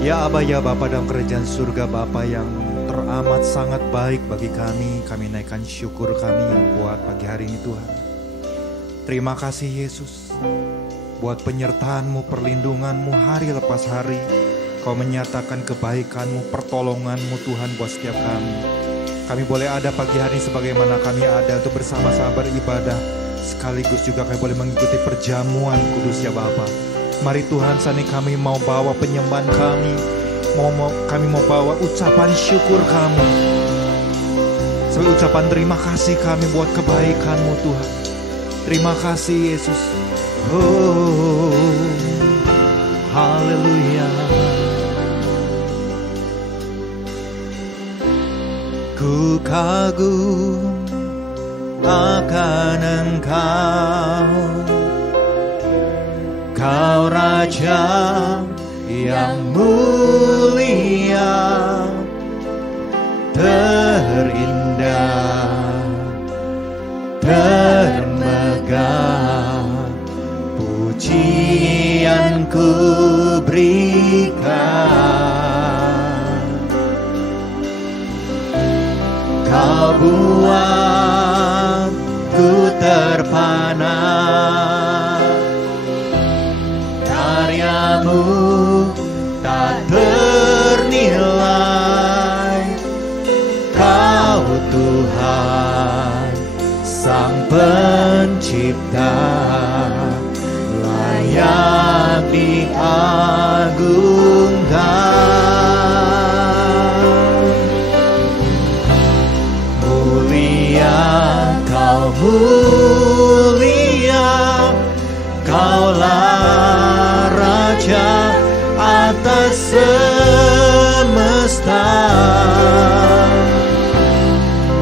Ya Aba, ya Bapa dalam kerajaan surga, Bapa yang teramat sangat baik bagi kami naikkan syukur kami buat pagi hari ini Tuhan. Terima kasih Yesus, buat penyertaan-Mu, perlindungan-Mu hari lepas hari. Kau menyatakan kebaikan-Mu, pertolongan-Mu Tuhan buat setiap kami. Kami boleh ada pagi hari sebagaimana kami ada untuk bersama-sama beribadah. Sekaligus juga kami boleh mengikuti perjamuan kudus ya Bapa. Mari Tuhan, saat ini kami mau bawa penyembahan kami, kami mau bawa ucapan syukur kami, sebagai ucapan terima kasih kami buat kebaikan-Mu Tuhan. Terima kasih Yesus. Oh, haleluya. Ku kagum akan Engkau, Kau Raja yang mulia, terindah, termegah, pujian ku berikan. Kau buat ku terpana, karya-Mu tak ternilai. Kau Tuhan Sang Pencipta, layak diagungkan. Mulia, Kau mulia, Kaulah Raja atas semesta.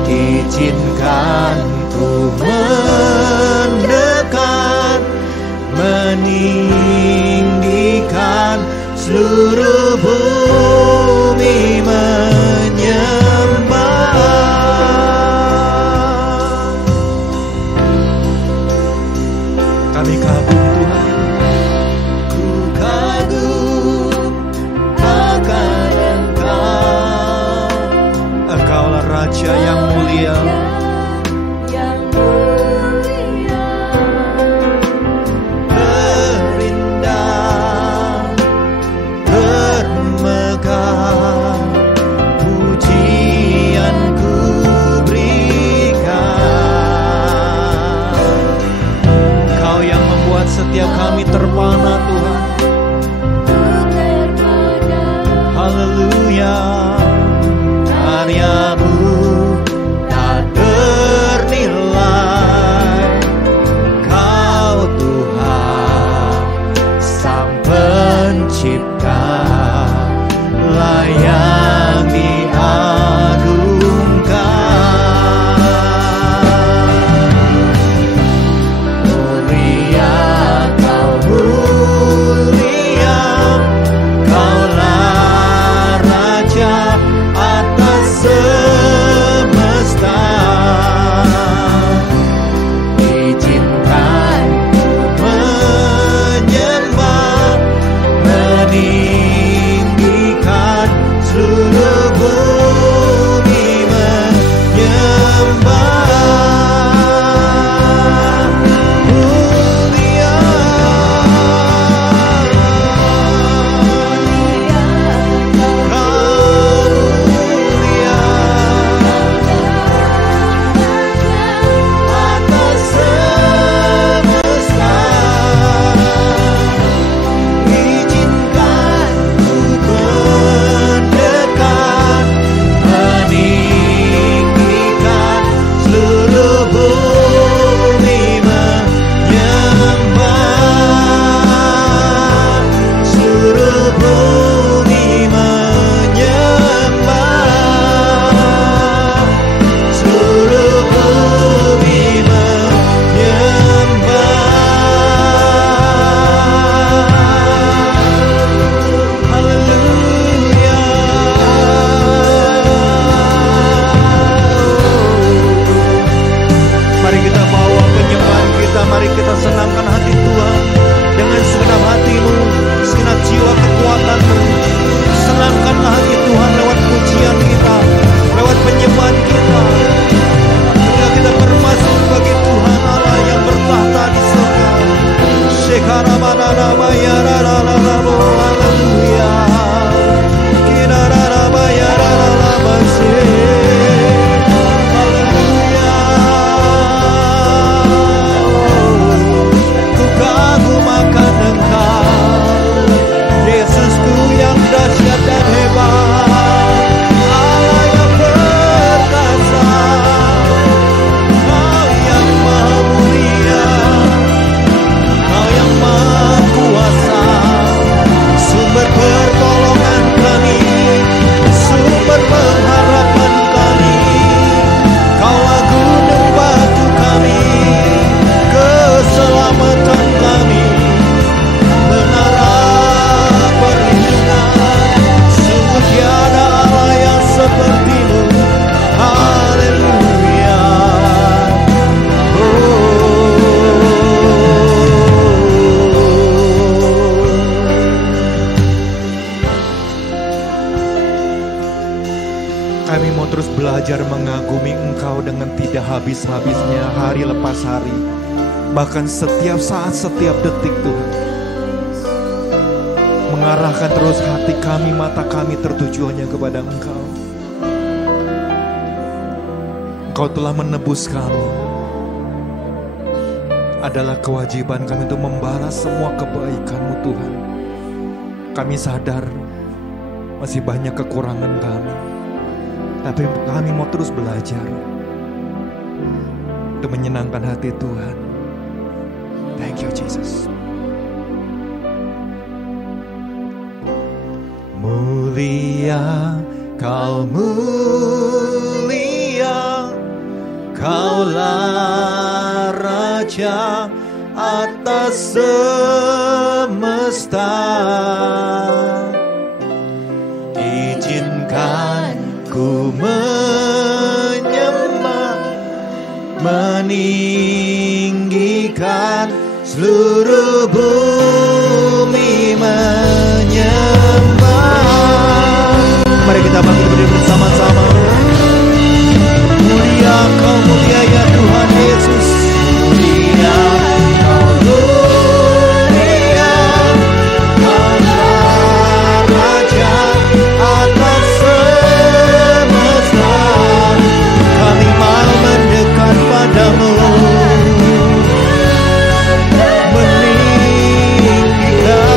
Izinkan ku mendekat, meninggikan seluruh bumi menyembah. Kami kagum Tuhan, ku kagum akan Engkau, Kami mau terus belajar mengagumi Engkau dengan tidak habis-habisnya, hari lepas hari. Bahkan setiap saat, setiap detik Tuhan. Mengarahkan terus hati kami, mata kami tertuju hanya kepada Engkau. Engkau telah menebus kami. Adalah kewajiban kami untuk membalas semua kebaikan-Mu Tuhan. Kami sadar masih banyak kekurangan kami. Tapi kami mau terus belajar untuk menyenangkan hati Tuhan. Thank you Jesus. Mulia, Kau mulia, Kaulah Raja atas semesta. Izinkan ku menyembah, meninggikan seluruh bumi menyembah. Mari kita bangkit bersama-sama. Mulia Kau, mulia ya Tuhan Yesus. Mulia Kau, mulia, Kaulah Raja atas semesta. Kami mau mendekat padamu, meninggikan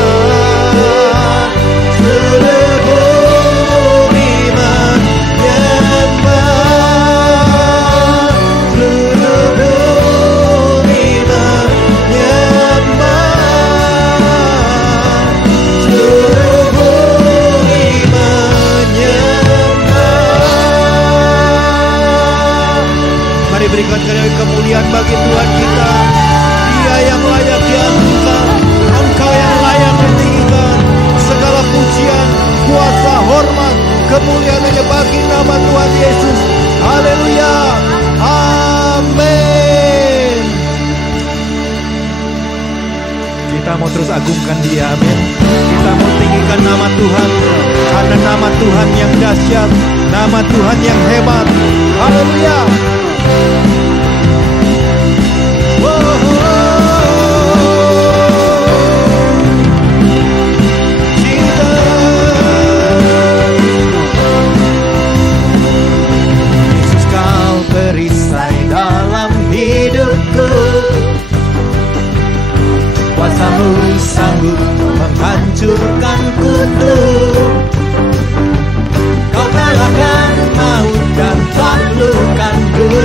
seluruh bumi menyembah, seluruh bumi menyembah, seluruh bumi menyembah. Mari berikan kemuliaan bagi Tuhan kita. Dia yang layak diagungkan, Engkau yang layak ditinggikan. Segala pujian, kuasa, hormat, kemuliaan hanya bagi nama Tuhan Yesus. Haleluya. Amin. Kita mau terus agungkan Dia, amin. Kita mau tinggikan nama Tuhan, karena nama Tuhan yang dahsyat, nama Tuhan yang hebat. Haleluya. Yesus, Kau perisai dalam hidupku. Kuasa-Mu sanggup menghancurkan kutuk. Kau kalahkan maut dan taklukkan dunia.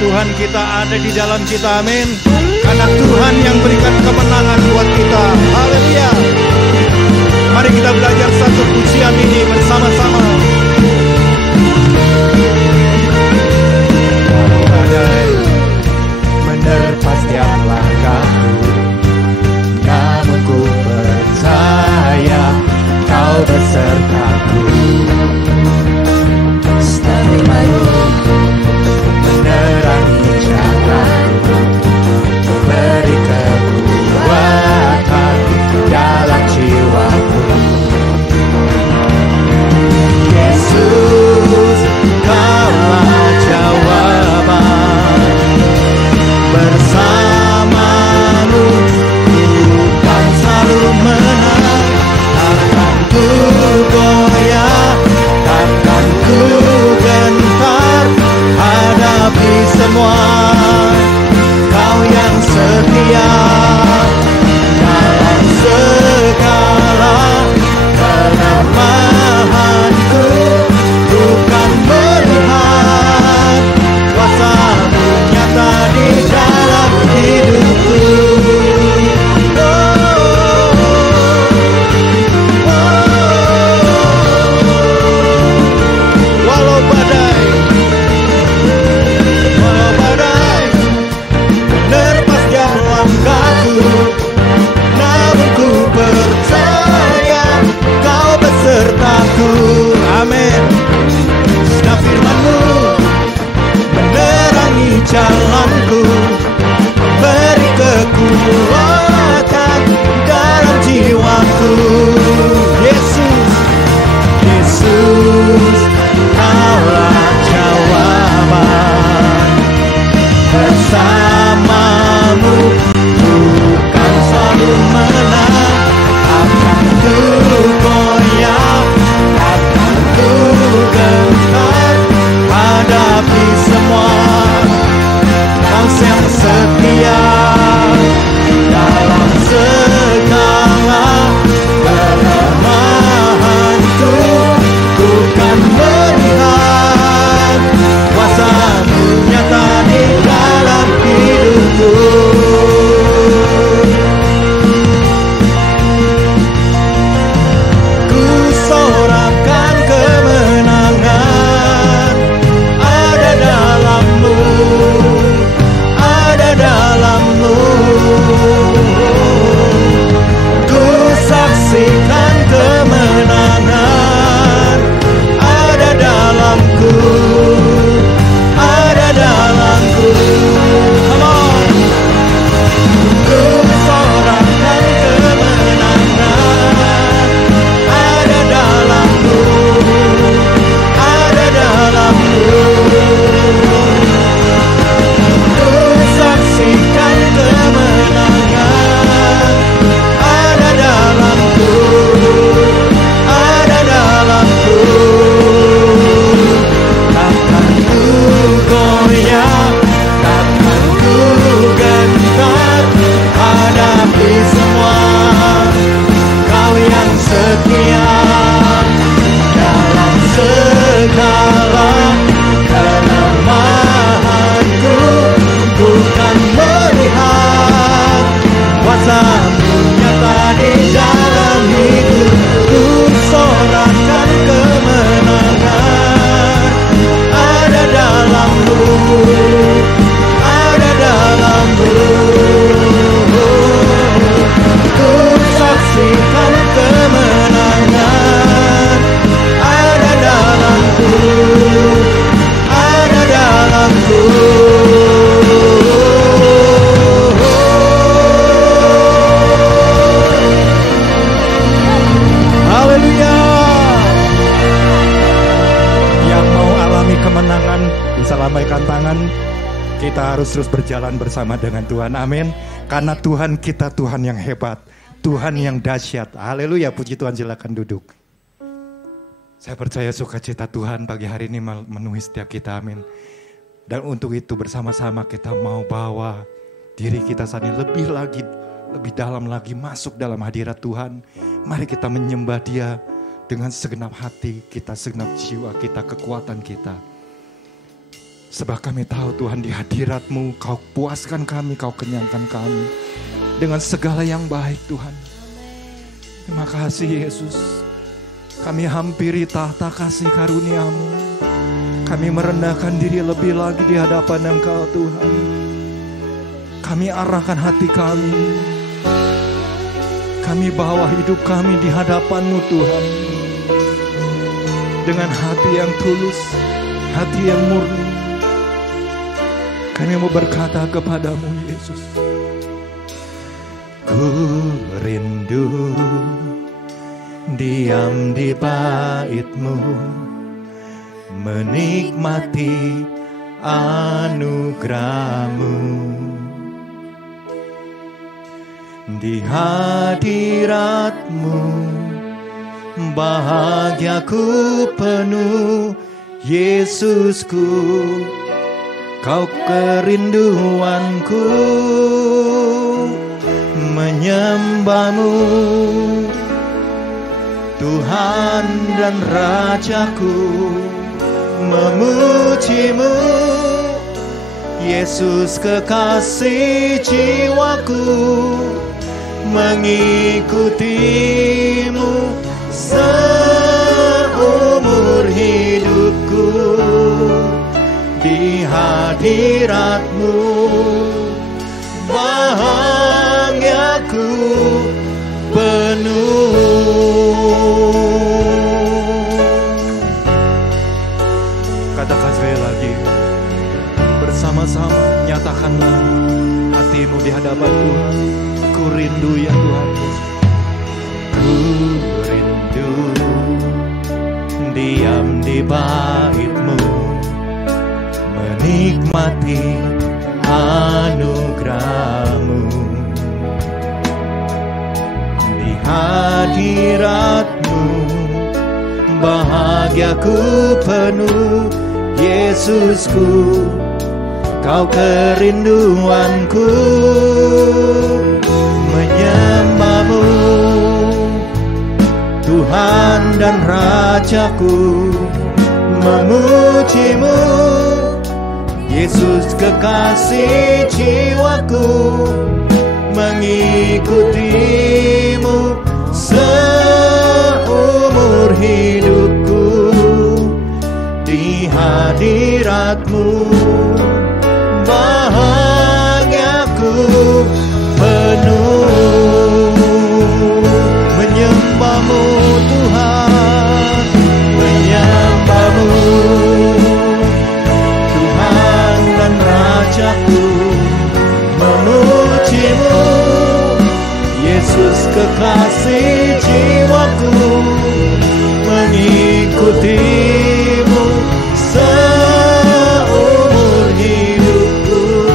Tuhan kita ada di dalam kita, amin. Karena Tuhan yang berikan kemenangan buat kita. Haleluya. Mari kita belajar satu pujian ini bersama-sama. Badai menerpa setiap langkahku, namun ku percaya Kau besertaku. Firman-Mu menerangi jalanku, memberi kekuatan dalam jiwaku. Yesus, Kaulah jawaban. Bersama-Mu kan selalu menang. Takkan ku goyah, takkan ku gentar hadapi semua. Kau yang setia dalam segala kelemahanku, ku kan melihat kuasa-Mu nyata di dalam hidupku. Walau badai menerpa setiap langkahku, namun ku percaya Kau besertaku. Amin. Nah, firman-Mu menerangi jalanku, beri kekuatan dalam jiwaku. Yesus, Yesus, Kaulah jawaban. Bersama-Mu kan selalu menang. Takkan ku goyah, takkan ku gentar hadapi semua. Kau yang setia dalam segala kelemahanku, ku kan melihat kuasa-Mu nyata di dalam hidupku. Ku sorakan kemenangan ada dalam-Mu, ada dalam-Mu. Ku saksikan kemenangan ada dalamku, ada dalamku. Come on. Ku sorakan kemenangan ada dalamku, ada dalamku. Ku saksikan kemenangan ada dalamku, ada dalamku. Takkan ku goyah, takkan ku gentar hadapi semua. Kau yang setia dalam segala kelemahanku, ku kan melihat kuasa-Mu nyata di dalam hidupku. Sorakan kemenangan ada dalam-Mu, ada dalam-Mu. Ku saksikan kemenangan ada dalamku, ada dalamku. Haleluya. Yang mau alami kemenangan bisa lambaikan tangan. Kita harus terus berjalan bersama dengan Tuhan, amin. Karena Tuhan kita Tuhan yang hebat, Tuhan yang dahsyat. Haleluya, puji Tuhan, silakan duduk. Saya percaya sukacita Tuhan pagi hari ini memenuhi setiap kita, amin. Dan untuk itu bersama-sama kita mau bawa diri kita saat ini lebih dalam lagi masuk dalam hadirat Tuhan. Mari kita menyembah Dia dengan segenap hati kita, segenap jiwa kita, kekuatan kita. Sebab kami tahu Tuhan, di hadirat-Mu Kau puaskan kami, Kau kenyangkan kami dengan segala yang baik Tuhan. Terima kasih Yesus. Kami hampiri tahta kasih karunia-Mu. Kami merendahkan diri lebih lagi di hadapan Engkau Tuhan. Kami arahkan hati kami. Kami bawa hidup kami di hadapan-Mu Tuhan. Dengan hati yang tulus, hati yang murni. Kami mau berkata kepadamu Yesus, ku rindu diam di bait-Mu, menikmati anugerah-Mu. Di hadirat-Mu bahagiaku penuh, Yesusku, Kau kerinduanku, menyembah-Mu, Tuhan dan Rajaku, memuji-Mu, Yesus kekasih jiwaku, mengikuti-Mu seumur hidupku. Di hadirat-Mu bahagiaku penuh. Katakan sekali lagi, bersama-sama nyatakanlah hatimu di hadapan Tuhan. Ku rindu ya Tuhan Yesus, ku rindu diam di bait-Mu, menikmati anugerah-Mu. Di hadirat-Mu bahagiaku penuh, Yesusku, Kau kerinduanku, menyembah-Mu, Tuhan dan Rajaku, memuji-Mu, Yesus kekasih jiwaku, mengikuti-Mu seumur hidupku. Di hadirat-Mu bahagiaku penuh, menyembah-Mu Tuhan, menyembah-Mu Tuhan dan Rajaku, memuji-Mu, Yesus kekasih jiwaku, mengikuti-Mu seumur hidupku.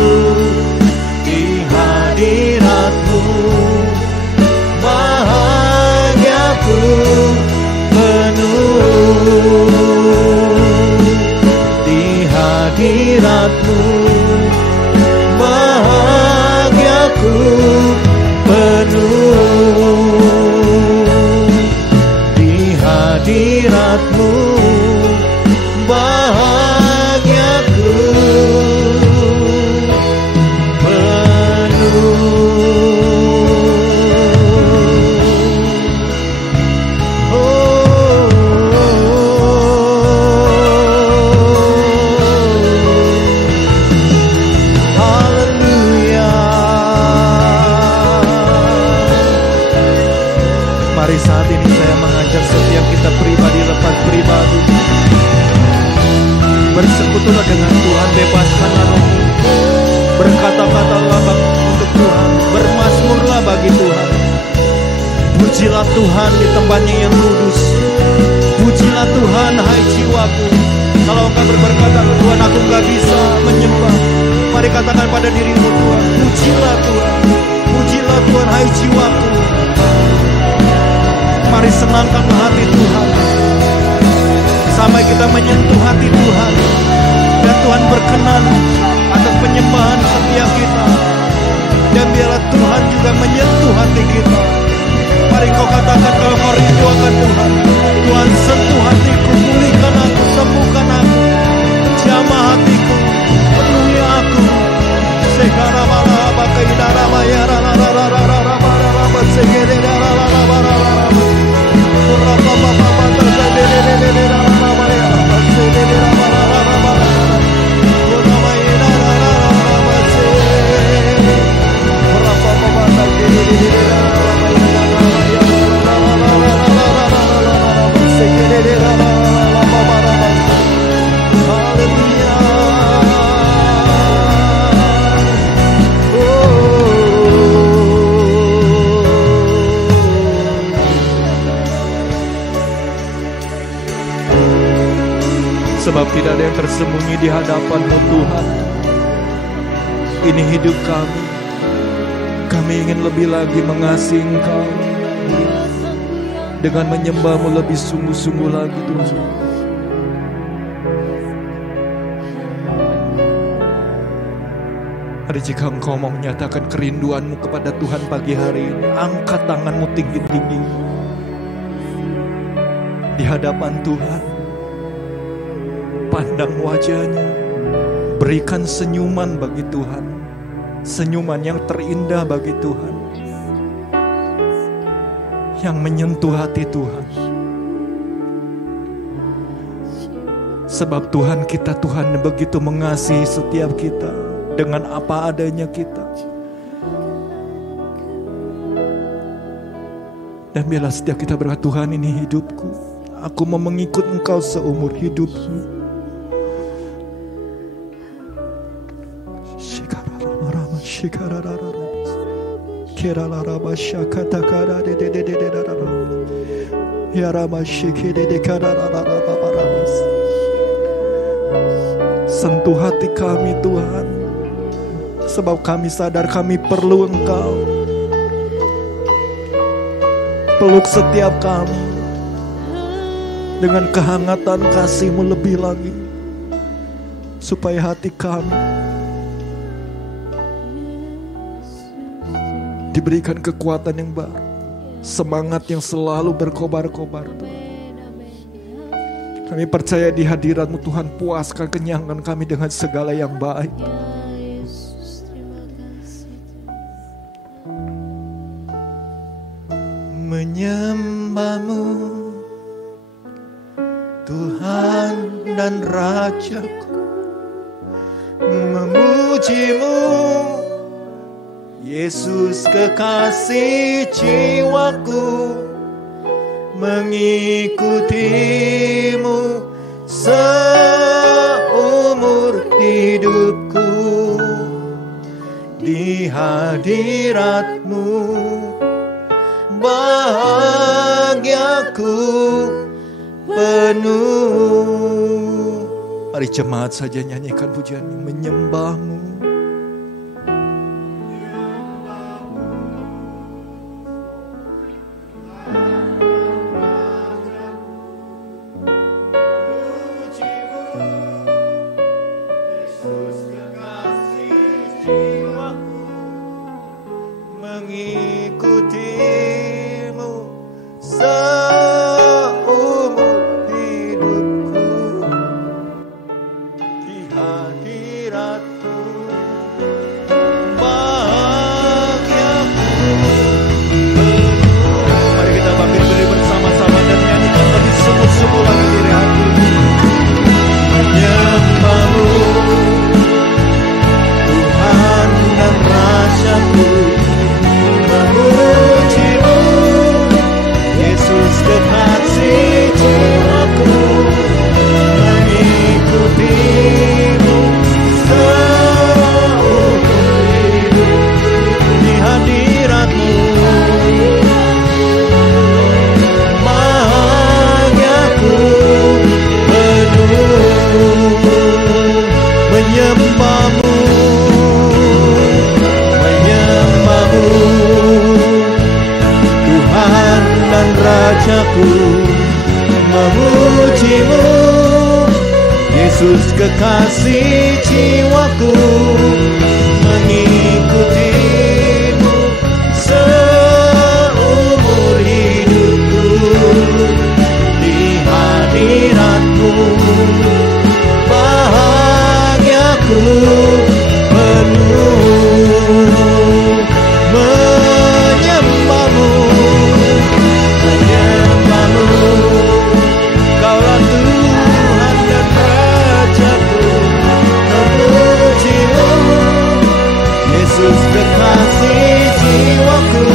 Di hadirat-Mu bahagiaku penuh. Di hadirat-Mu bahagiaku penuh. Di hadirat-Mu bahagiaku penuh. Haleluya. Mari saat ini saya mengajak setiap kita pribadi lepas pribadi, bersekutulah dengan Tuhan, bebaskanlah rohmu, berkata-katalah untuk Tuhan, bermazmurlah bagi Tuhan. Pujilah Tuhan di tempatnya yang kudus. Pujilah Tuhan hai jiwaku. Kalau engkau berkata Tuhan aku gak bisa menyembah, mari katakan pada dirimu Tuhan, pujilah Tuhan. Pujilah Tuhan hai jiwaku. Mari senangkan hati Tuhan sampai kita menyentuh hati Tuhan, dan Tuhan berkenan atas penyembahan setiap kita, dan biarlah Tuhan juga menyentuh hati kita. Mari kau katakan kalau kau rindu akan Tuhan. Tuhan sentuh hatiku, pulihkan aku, sembuhkan aku, jamah hatiku. Sebab tidak ada yang tersembunyi di hadapan-Mu Tuhan. Ini hidup kami. Kami ingin lebih lagi mengasihi Engkau, dengan menyembah-Mu lebih sungguh-sungguh lagi Tuhan. Hari jika Engkau mau menyatakan kerinduan-Mu kepada Tuhan pagi hari ini, angkat tangan-Mu tinggi-tinggi di hadapan Tuhan. Pandang wajah-Nya, berikan senyuman bagi Tuhan, senyuman yang terindah bagi Tuhan, yang menyentuh hati Tuhan. Sebab Tuhan kita, Tuhan yang begitu mengasihi setiap kita dengan apa adanya kita. Dan biarlah setiap kita berkata, Tuhan ini hidupku, aku mau mengikut Engkau seumur hidupku. Sentuh hati kami Tuhan, sebab kami sadar kami perlu Engkau. Peluk setiap kami dengan kehangatan kasih-Mu lebih lagi, supaya hati kami diberikan kekuatan yang baru, semangat yang selalu berkobar-kobar Tuhan. Kami percaya di hadirat-Mu Tuhan, puaskan kenyangkan kami dengan segala yang baik. Menyembah-Mu Tuhan dan Raja-Ku, memuji-Mu Yesus kekasih jiwaku, mengikuti-Mu seumur hidupku. Di hadirat-Mu bahagiaku penuh. Mari jemaat saja nyanyikan pujian menyembah-Mu. Kekasih jiwaku, mengikuti-Mu seumur hidupku. Di hadirat-Mu bahagiaku penuh. Menyembah-Mu, menyembah-Mu, Kaulah Tuhan dan Raja-Ku, memuji-Mu Yesus kekasih jiwaku,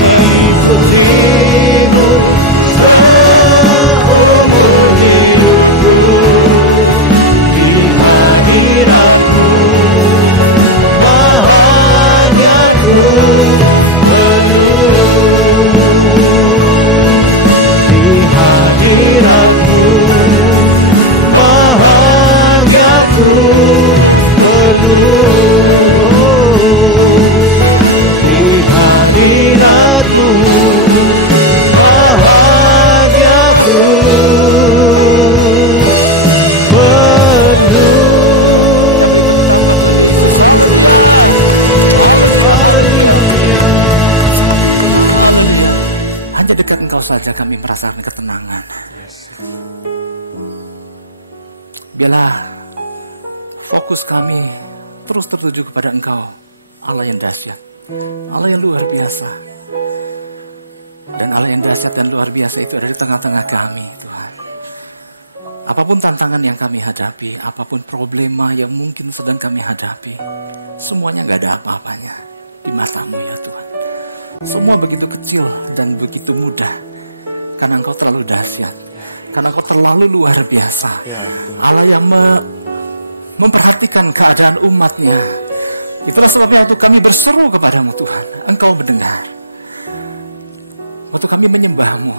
mengikuti-Mu seumur hidupku. Di hadirat-Mu bahagiaku penuh. Di hadirat-Mu Haleluya. Hanya dekat Engkau saja kami merasakan ketenangan. Biarlah fokus kami terus tertuju kepada Engkau, Allah yang dahsyat, Allah yang luar biasa. Dan Allah yang dahsyat dan luar biasa itu ada di tengah-tengah kami, Tuhan. Apapun tantangan yang kami hadapi, apapun problema yang mungkin sedang kami hadapi, semuanya gak ada apa-apanya di mata-Mu ya Tuhan. Semua begitu kecil dan begitu mudah, karena Engkau terlalu dahsyat, karena Engkau terlalu luar biasa. Allah yang memperhatikan keadaan umat-Nya. Itulah sebabnya waktu kami berseru kepadamu Tuhan, Engkau mendengar. Waktu kami menyembah-Mu,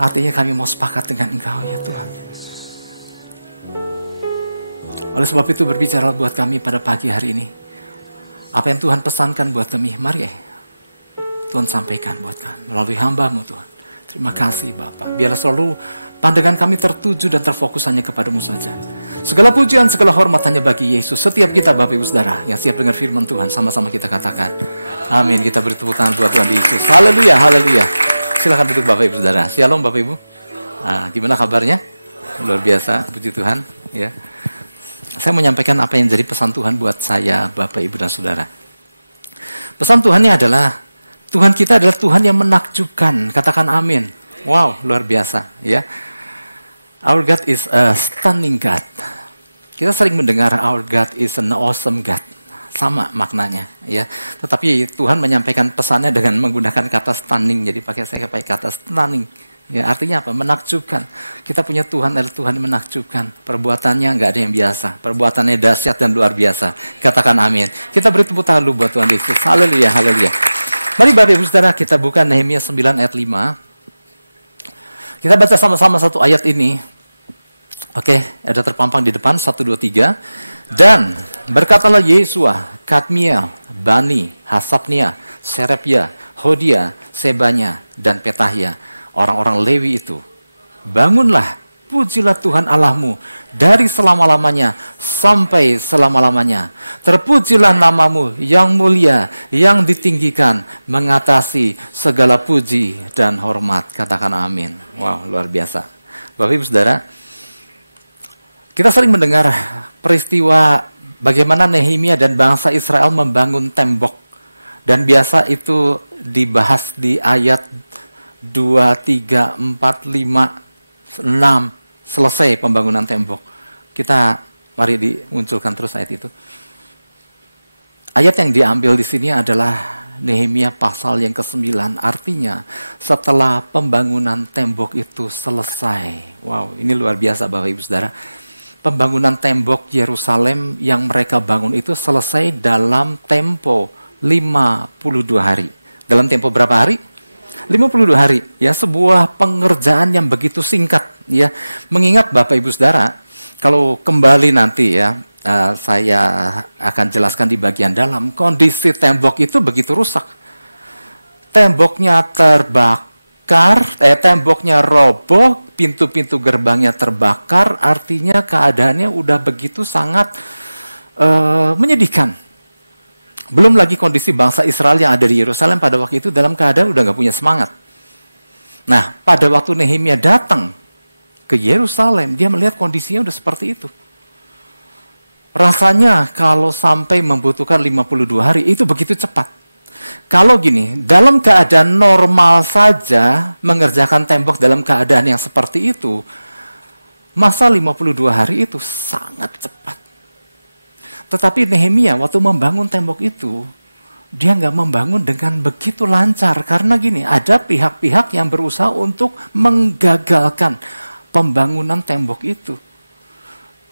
artinya kami mau sepakat dengan Engkau ya Tuhan. Oleh sebab itu berbicara buat kami pada pagi hari ini. Apa yang Tuhan pesankan buat kami, mari Tuhan sampaikan buat kami melalui hamba-Mu Tuhan. Terima kasih Bapa. Biarlah selalu pandangan kami tertuju dan terfokus hanya kepadamu saja. Segala pujian, segala hormat hanya bagi Yesus. Setiap kita Bapak Ibu Saudara yang siap dengar firman Tuhan, sama-sama kita katakan amin. Kita beri tepuk tangan buat Tuhan Yesus. Haleluya, haleluya. Silakan duduk Bapak Ibu Saudara. Shalom Bapak Ibu. Gimana kabarnya? Luar biasa, puji Tuhan. Ya. Saya menyampaikan apa yang jadi pesan Tuhan buat saya, Bapak Ibu dan Saudara. Pesan Tuhannya adalah Tuhan kita adalah Tuhan yang menakjubkan. Katakan amin. Wow, luar biasa. Ya. Our God is a stunning God. Kita sering mendengar our God is an awesome God. Sama maknanya, ya. Tetapi Tuhan menyampaikan pesannya dengan menggunakan kata stunning. Jadi saya pakai kata stunning. Ya, artinya apa? Menakjubkan. Kita punya Tuhan adalah Tuhan yang menakjubkan. Perbuatannya nggak ada yang biasa. Perbuatannya dahsyat dan luar biasa. Katakan amin. Kita beri tepuk tangan dulu buat Tuhan Yesus. Haleluya, haleluya. Mari Bapak Ibu Saudara kita buka Nehemia 9 ayat 5. Kita baca sama-sama satu ayat ini. Oke, ada terpampang di depan 1, 2, 3. Dan berkatalah Yesua, Kadmiel, Bani, Hasabnia, Serepia, Hodia, Sebanya, dan Petahia, orang-orang Lewi itu. Bangunlah, pujilah Tuhan Allahmu dari selama-lamanya sampai selama-lamanya. Terpujilah namamu yang mulia, yang ditinggikan, mengatasi segala puji dan hormat. Katakan amin. Wow, luar biasa. Bapak Ibu Saudara, kita sering mendengar peristiwa bagaimana Nehemia dan bangsa Israel membangun tembok. Dan biasa itu dibahas di ayat 2, 3, 4, 5, 6. Selesai pembangunan tembok. Kita mari dimunculkan terus ayat itu. Ayat yang diambil di sini adalah Nehemia pasal yang ke-9. Artinya setelah pembangunan tembok itu selesai. Wow, ini luar biasa Bapak Ibu Saudara. Pembangunan tembok Yerusalem yang mereka bangun itu selesai dalam tempo 52 hari. Dalam tempo berapa hari? 52 hari. Ya, sebuah pengerjaan yang begitu singkat. Ya, mengingat Bapak Ibu Saudara, kalau kembali nanti ya, saya akan jelaskan di bagian dalam, kondisi tembok itu begitu rusak. Temboknya terbakar, temboknya roboh, pintu-pintu gerbangnya terbakar, artinya keadaannya udah begitu sangat menyedihkan. Belum lagi kondisi bangsa Israel yang ada di Yerusalem pada waktu itu dalam keadaan udah gak punya semangat. Nah, pada waktu Nehemia datang ke Yerusalem, dia melihat kondisinya udah seperti itu. Rasanya kalau sampai membutuhkan 52 hari, itu begitu cepat. Kalau gini, dalam keadaan normal saja, mengerjakan tembok dalam keadaan yang seperti itu, masa 52 hari itu sangat cepat. Tetapi Nehemia waktu membangun tembok itu, dia nggak membangun dengan begitu lancar. Karena gini, ada pihak-pihak yang berusaha untuk menggagalkan pembangunan tembok itu.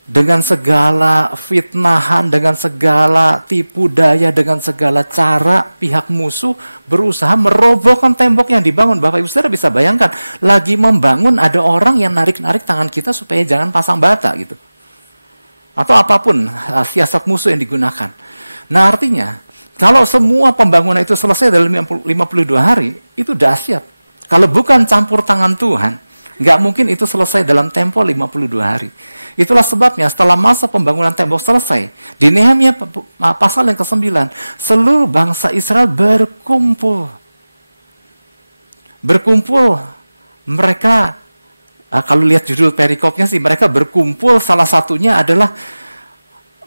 Dengan segala fitnahan, dengan segala tipu daya, dengan segala cara pihak musuh berusaha merobohkan tembok yang dibangun. Bapak Ibu Saudara bisa bayangkan, lagi membangun ada orang yang narik-narik tangan kita supaya jangan pasang bata gitu. Atau apapun siasat musuh yang digunakan. Nah artinya, kalau semua pembangunan itu selesai dalam 52 hari, itu dahsyat. Kalau bukan campur tangan Tuhan, Nggak mungkin itu selesai dalam tempo 52 hari. Itulah sebabnya setelah masa pembangunan tembok selesai, di Nehemia pasal yang ke-9, seluruh bangsa Israel berkumpul. Mereka, kalau lihat judul perikopnya sih, mereka berkumpul, salah satunya adalah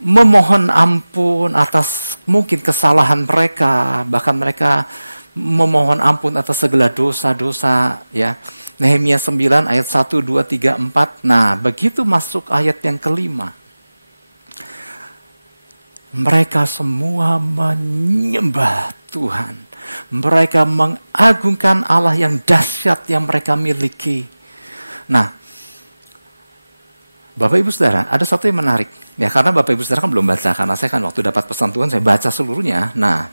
memohon ampun atas mungkin kesalahan mereka, bahkan mereka memohon ampun atas segala dosa-dosa, ya. Nehemia 9 ayat 1, 2, 3, 4. Nah, begitu masuk ayat yang kelima, mereka semua menyembah Tuhan. Mereka mengagungkan Allah yang dahsyat yang mereka miliki. Nah, Bapak Ibu Saudara, ada satu yang menarik. Ya, karena Bapak Ibu Saudara kan belum baca, karena saya kan waktu dapat pesan Tuhan, saya baca seluruhnya. Nah,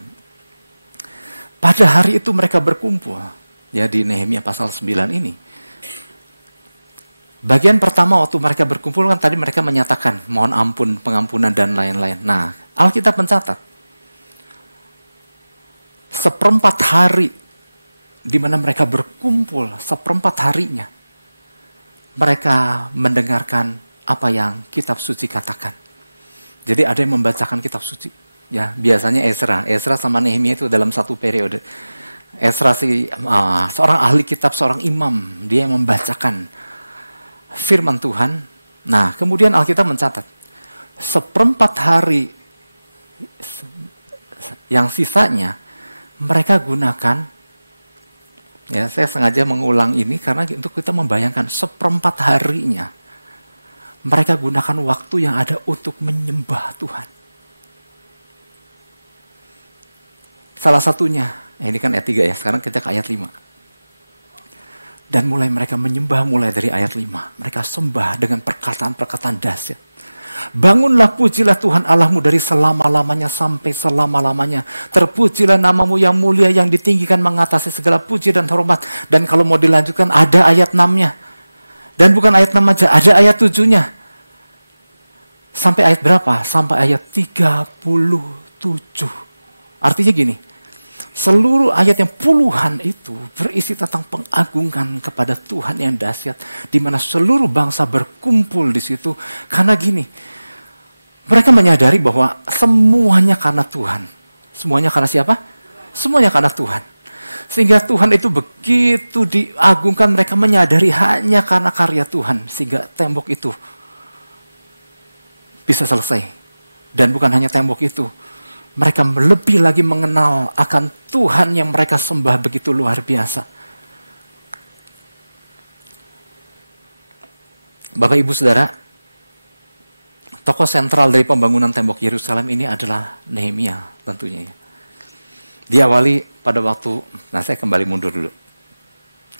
pada hari itu mereka berkumpul. Ya, di Nehemia pasal 9 ini. Bagian pertama waktu mereka berkumpul kan tadi mereka menyatakan mohon ampun, pengampunan dan lain-lain. Nah, Alkitab mencatat seperempat hari di mana mereka berkumpul, seperempat harinya mereka mendengarkan apa yang kitab suci katakan. Jadi ada yang membacakan kitab suci. Ya, biasanya Ezra sama Nehemia itu dalam satu periode. Ezra seorang ahli kitab, seorang imam, dia yang membacakan firman Tuhan. Nah, kemudian Alkitab mencatat seperempat hari yang sisanya mereka gunakan, ya saya sengaja mengulang ini karena untuk kita membayangkan seperempat harinya mereka gunakan waktu yang ada untuk menyembah Tuhan. Salah satunya, ini kan ayat 3 ya, sekarang kita ke ayat 5. Dan mulai mereka menyembah mulai dari ayat 5. Mereka sembah dengan perkataan-perkataan dahsyat. Bangunlah, pujilah Tuhan Allahmu dari selama-lamanya sampai selama-lamanya. Terpujilah namamu yang mulia, yang ditinggikan mengatasi segala puji dan hormat. Dan kalau mau dilanjutkan ada ayat 6-nya. Dan bukan ayat 6 aja, ada ayat 7-nya. Sampai ayat berapa? Sampai ayat 37. Artinya gini, seluruh ayat yang puluhan itu berisi tentang pengagungkan kepada Tuhan yang dahsyat, di mana seluruh bangsa berkumpul di situ. Karena gini, mereka menyadari bahwa semuanya karena Tuhan. Semuanya karena siapa? Semuanya karena Tuhan. Sehingga Tuhan itu begitu diagungkan, mereka menyadari hanya karena karya Tuhan, sehingga tembok itu bisa selesai. Dan bukan hanya tembok itu, mereka lebih lagi mengenal akan Tuhan yang mereka sembah begitu luar biasa. Bapak Ibu Saudara, tokoh sentral dari pembangunan tembok Yerusalem ini adalah Nehemia tentunya. Diawali pada waktu, saya kembali mundur dulu.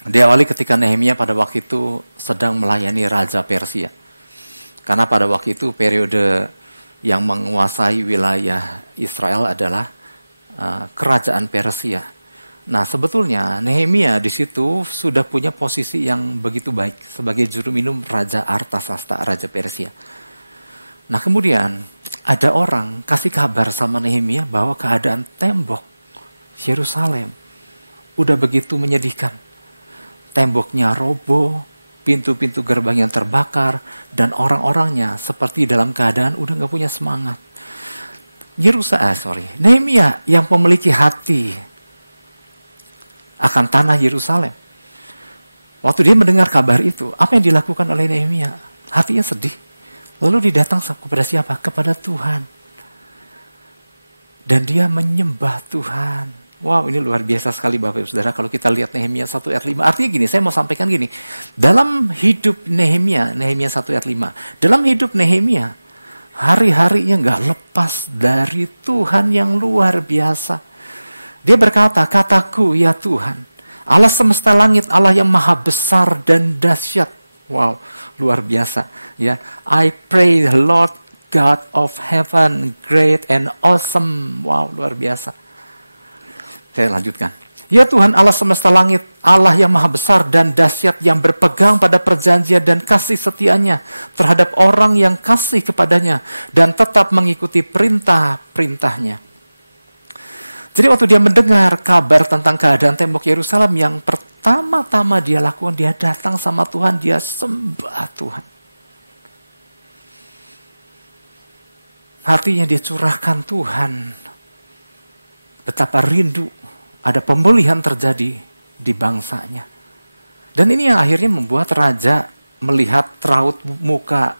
Diawali ketika Nehemia pada waktu itu sedang melayani Raja Persia. Karena pada waktu itu periode yang menguasai wilayah Israel adalah kerajaan Persia. Nah, sebetulnya Nehemia di situ sudah punya posisi yang begitu baik sebagai juru minum Raja Artasasta, Raja Persia. Nah, kemudian ada orang kasih kabar sama Nehemia bahwa keadaan tembok Yerusalem udah begitu menyedihkan. Temboknya roboh, pintu-pintu gerbang yang terbakar, dan orang-orangnya seperti dalam keadaan udah gak punya semangat. Nehemia yang memiliki hati akan tanah Yerusalem. Waktu dia mendengar kabar itu, apa yang dilakukan oleh Nehemia? Hatinya sedih. Lalu dia datang kepada siapa? Kepada Tuhan. Dan dia menyembah Tuhan. Wow, ini luar biasa sekali Bapak Ibu Saudara kalau kita lihat Nehemia 1 ayat 5. Artinya gini, saya mau sampaikan gini. Dalam hidup Nehemia 1 ayat 5. Dalam hidup Nehemia, hari-harinya gak lepas dari Tuhan yang luar biasa. Dia berkata, kataku ya Tuhan, Allah semesta langit, Allah yang maha besar dan dahsyat. Wow, luar biasa. Ya, I pray the Lord God of heaven, great and awesome. Wow, luar biasa. Saya lanjutkan. Ya Tuhan Allah semesta langit, Allah yang maha besar dan dahsyat, yang berpegang pada perjanjian dan kasih setianya terhadap orang yang kasih kepadanya dan tetap mengikuti perintah-perintahnya. Jadi waktu dia mendengar kabar tentang keadaan tembok Yerusalem yang pertama-tama dia lakukan, dia datang sama Tuhan, dia sembah Tuhan. Hatinya dia curahkan Tuhan. Betapa rindu ada pemulihan terjadi di bangsanya. Dan ini yang akhirnya membuat raja melihat raut muka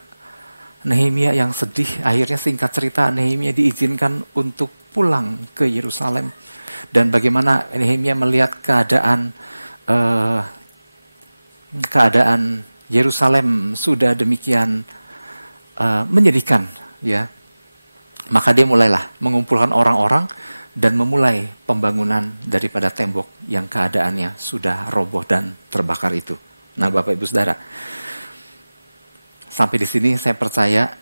Nehemia yang sedih. Akhirnya singkat cerita Nehemia diizinkan untuk pulang ke Yerusalem. Dan bagaimana Nehemia melihat keadaan Yerusalem sudah demikian menyedihkan, ya. Maka dia mulailah mengumpulkan orang-orang dan memulai pembangunan daripada tembok yang keadaannya sudah roboh dan terbakar itu. Nah, Bapak Ibu Saudara, sampai di sini saya percaya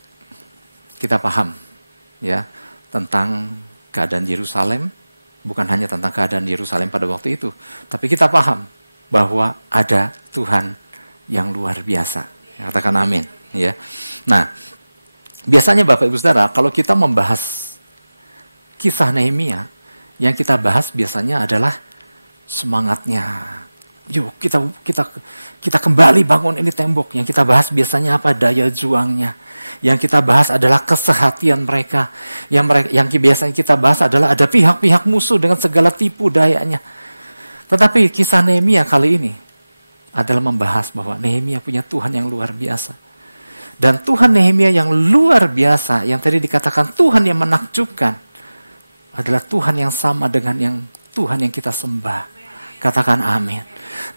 kita paham, ya, tentang keadaan Yerusalem. Bukan hanya tentang keadaan Yerusalem pada waktu itu, tapi kita paham bahwa ada Tuhan yang luar biasa. Katakan amin, ya. Nah, biasanya Bapak Ibu Saudara, kalau kita membahas kisah Nehemia, yang kita bahas biasanya adalah semangatnya. Yuk kita kembali bangun ini tembok. Yang kita bahas biasanya apa? Daya juangnya. Yang kita bahas adalah kesehatian mereka. Yang biasanya kita bahas adalah ada pihak-pihak musuh dengan segala tipu dayanya. Tetapi kisah Nehemia kali ini adalah membahas bahwa Nehemia punya Tuhan yang luar biasa. Dan Tuhan Nehemia yang luar biasa, yang tadi dikatakan Tuhan yang menakjubkan, adalah Tuhan yang sama dengan yang Tuhan yang kita sembah. Katakan amin.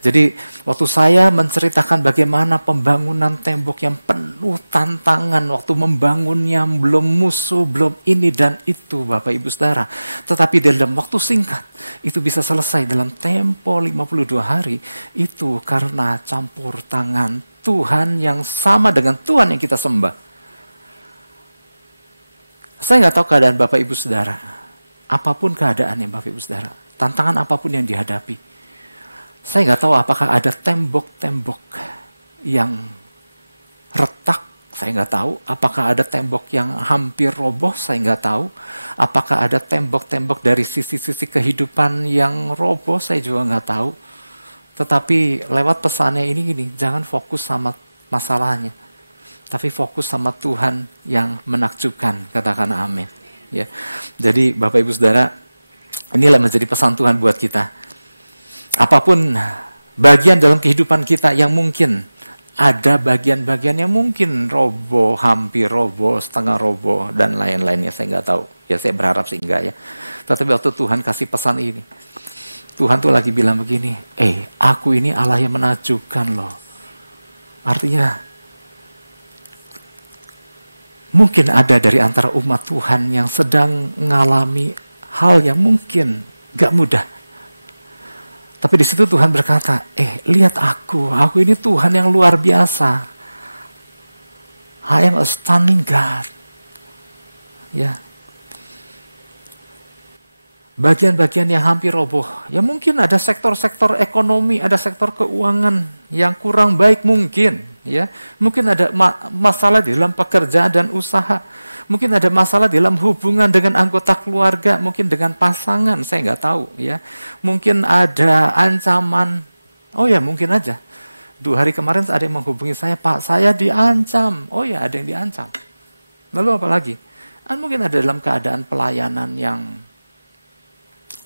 Jadi waktu saya menceritakan bagaimana pembangunan tembok yang penuh tantangan, waktu membangunnya belum musuh, belum ini dan itu Bapak Ibu Saudara. Tetapi dalam waktu singkat itu bisa selesai dalam tempo 52 hari. Itu karena campur tangan Tuhan yang sama dengan Tuhan yang kita sembah. Saya nggak tahu keadaan Bapak Ibu Saudara. Apapun keadaannya Bapak Ibu Saudara. Tantangan apapun yang dihadapi. Saya nggak tahu apakah ada tembok-tembok yang retak. Saya nggak tahu. Apakah ada tembok yang hampir roboh. Saya nggak tahu. Apakah ada tembok-tembok dari sisi-sisi kehidupan yang roboh. Saya juga nggak tahu. Tetapi lewat pesannya ini gini, jangan fokus sama masalahnya, tapi fokus sama Tuhan yang menakjubkan. Katakan amin. Ya. Jadi Bapak Ibu Saudara, inilah menjadi pesan Tuhan buat kita. Apapun bagian dalam kehidupan kita yang mungkin ada bagian-bagian yang mungkin roboh, hampir roboh, setengah roboh, dan lain-lainnya. Saya nggak tahu. Ya saya berharap sih enggak ya. Tetapi waktu Tuhan kasih pesan ini, Tuhan tuh lagi bilang begini, aku ini Allah yang menakjubkan loh. Artinya, mungkin ada dari antara umat Tuhan yang sedang mengalami hal yang mungkin gak mudah. Tapi di situ Tuhan berkata, lihat aku ini Tuhan yang luar biasa. I am a stunning God. Ya. Bagian-bagian yang hampir roboh. Ya mungkin ada sektor-sektor ekonomi, ada sektor keuangan yang kurang baik mungkin. Ya, mungkin ada masalah di dalam pekerjaan dan usaha. Mungkin ada masalah dalam hubungan dengan anggota keluarga, mungkin dengan pasangan, saya nggak tahu ya. Mungkin ada ancaman, mungkin aja. 2 hari kemarin ada yang menghubungi saya, Pak, saya diancam. Ada yang diancam. Lalu apa lagi? Mungkin ada dalam keadaan pelayanan yang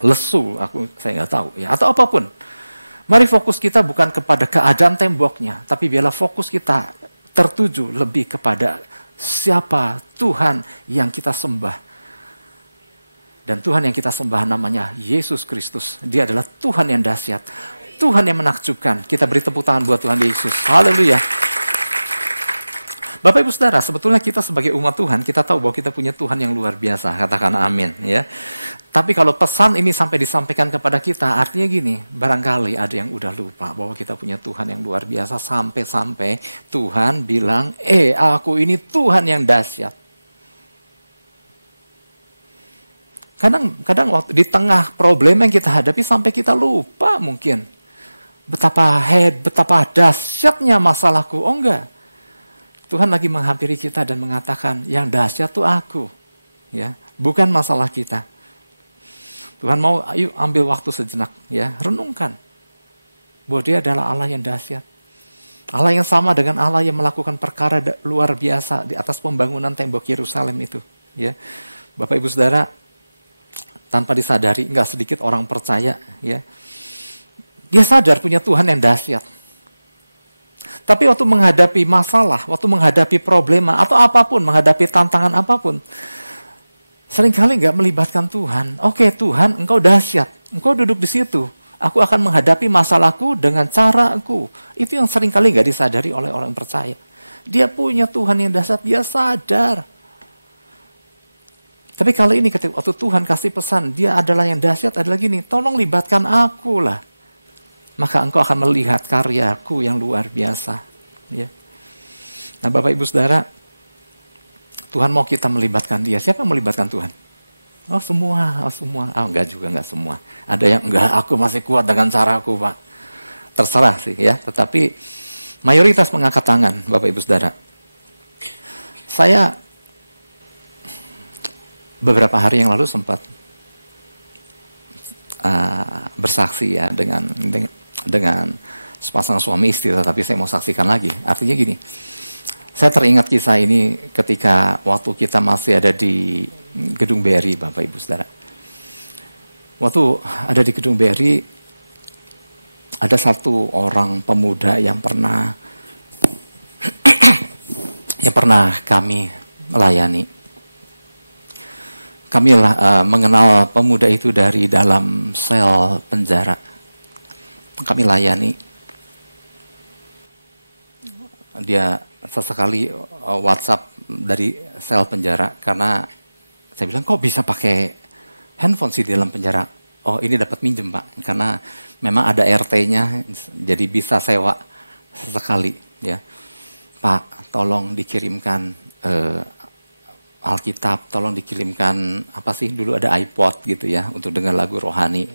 lesu, saya nggak tahu ya. Atau apapun. Mari fokus kita bukan kepada keadaan temboknya, tapi biarlah fokus kita tertuju lebih kepada siapa Tuhan yang kita sembah. Dan Tuhan yang kita sembah namanya Yesus Kristus. Dia adalah Tuhan yang dahsyat. Tuhan yang menakjubkan. Kita beri tepuk tangan buat Tuhan Yesus. Haleluya. Bapak Ibu Saudara, sebetulnya kita sebagai umat Tuhan, kita tahu bahwa kita punya Tuhan yang luar biasa. Katakan amin. Ya. Tapi kalau pesan ini sampai disampaikan kepada kita, artinya gini, barangkali ada yang udah lupa bahwa kita punya Tuhan yang luar biasa sampai-sampai Tuhan bilang, aku ini Tuhan yang dahsyat. Kadang waktu di tengah problem yang kita hadapi sampai kita lupa mungkin betapa dahsyatnya masalahku. Enggak. Tuhan lagi menghampiri kita dan mengatakan, yang dahsyat itu aku. Ya, bukan masalah kita. Tuhan mau, ayo ambil waktu sejenak, ya, renungkan. bahwa dia adalah Allah yang dahsyat. Allah yang sama dengan Allah yang melakukan perkara luar biasa di atas pembangunan tembok Yerusalem itu. Ya, Bapak Ibu Saudara, tanpa disadari, nggak sedikit orang percaya, ya, dia sadar punya Tuhan yang dahsyat. Tapi waktu menghadapi masalah, waktu menghadapi problema atau apapun, menghadapi tantangan apapun, seringkali nggak melibatkan Tuhan. Oke Tuhan, Engkau dahsyat, Engkau duduk di situ. Aku akan menghadapi masalahku dengan caraku. Itu yang seringkali nggak disadari oleh orang percaya. Dia punya Tuhan yang dahsyat, dia sadar. Tapi kali ini ketika waktu Tuhan kasih pesan, dia adalah yang dahsyat, adalah gini, tolong libatkan aku lah. Maka engkau akan melihat karyaku yang luar biasa. Ya. Nah Bapak Ibu Saudara, Tuhan mau kita melibatkan dia. Siapa yang melibatkan Tuhan? Oh semua. Oh enggak juga, enggak semua. Ada yang enggak, aku masih kuat dengan caraku Pak. Terserah sih ya. Tetapi mayoritas mengangkat tangan Bapak Ibu Saudara. Saya beberapa hari yang lalu sempat bersaksi ya dengan sepasang suami istri, tapi saya mau saksikan lagi. Artinya gini, saya teringat kisah ini ketika waktu kita masih ada di Gedung BRI, Bapak Ibu Saudara. Waktu ada di Gedung BRI, ada satu orang pemuda yang pernah kami melayani. Kami mengenal pemuda itu dari dalam sel penjara. Kami layani. Dia sesekali WhatsApp dari sel penjara karena saya bilang kok bisa pakai handphone sih di dalam penjara. Oh ini dapat minjem Pak, karena memang ada RT-nya jadi bisa sewa sesekali ya. Pak tolong dikirimkan Alkitab, tolong dikirimkan apa sih dulu ada iPod gitu ya untuk dengar lagu rohani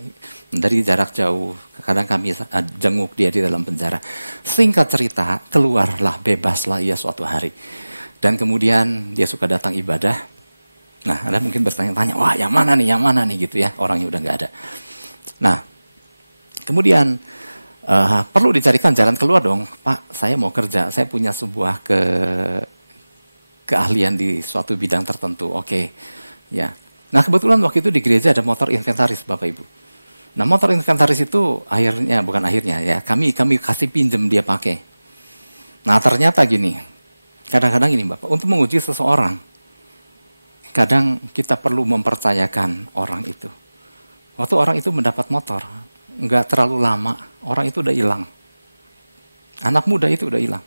dari jarak jauh. Kadang kami jenguk dia di dalam penjara. Singkat cerita, keluarlah, bebaslah ia suatu hari. Dan kemudian dia suka datang ibadah. Nah, Anda mungkin bertanya-tanya, wah yang mana nih gitu ya, orangnya udah nggak ada. Nah, kemudian perlu dicarikan jalan keluar dong, Pak. Saya mau kerja, saya punya sebuah keahlian di suatu bidang tertentu. Oke, ya. Nah kebetulan waktu itu di gereja ada motor inventaris Bapak Ibu. Nah motor inventaris itu bukan akhirnya ya, kami kasih pinjem dia pakai. Nah ternyata gini, kadang-kadang ini Bapak, untuk menguji seseorang, kadang kita perlu mempercayakan orang itu. Waktu orang itu mendapat motor, nggak terlalu lama, orang itu udah hilang. Anak muda itu udah hilang.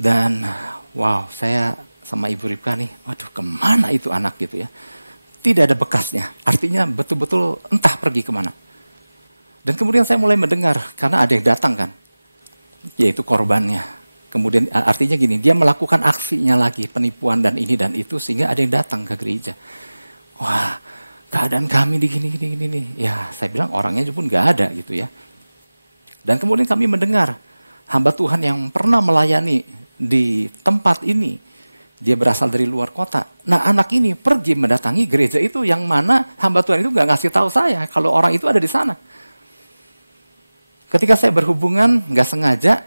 Dan wow, saya sama Ibu Ripka nih, waduh kemana itu anak gitu ya. Tidak ada bekasnya, artinya betul-betul entah pergi kemana. Dan kemudian saya mulai mendengar, karena ada yang datang kan, yaitu korbannya. Kemudian artinya gini, dia melakukan aksinya lagi, penipuan dan ini dan itu, sehingga ada yang datang ke gereja. Wah, keadaan kami di gini. Ya, saya bilang orangnya pun nggak ada gitu ya. Dan kemudian kami mendengar, hamba Tuhan yang pernah melayani di tempat ini, dia berasal dari luar kota. Nah anak ini pergi mendatangi gereja itu yang mana hamba Tuhan itu nggak ngasih tahu saya kalau orang itu ada di sana. Ketika saya berhubungan nggak sengaja,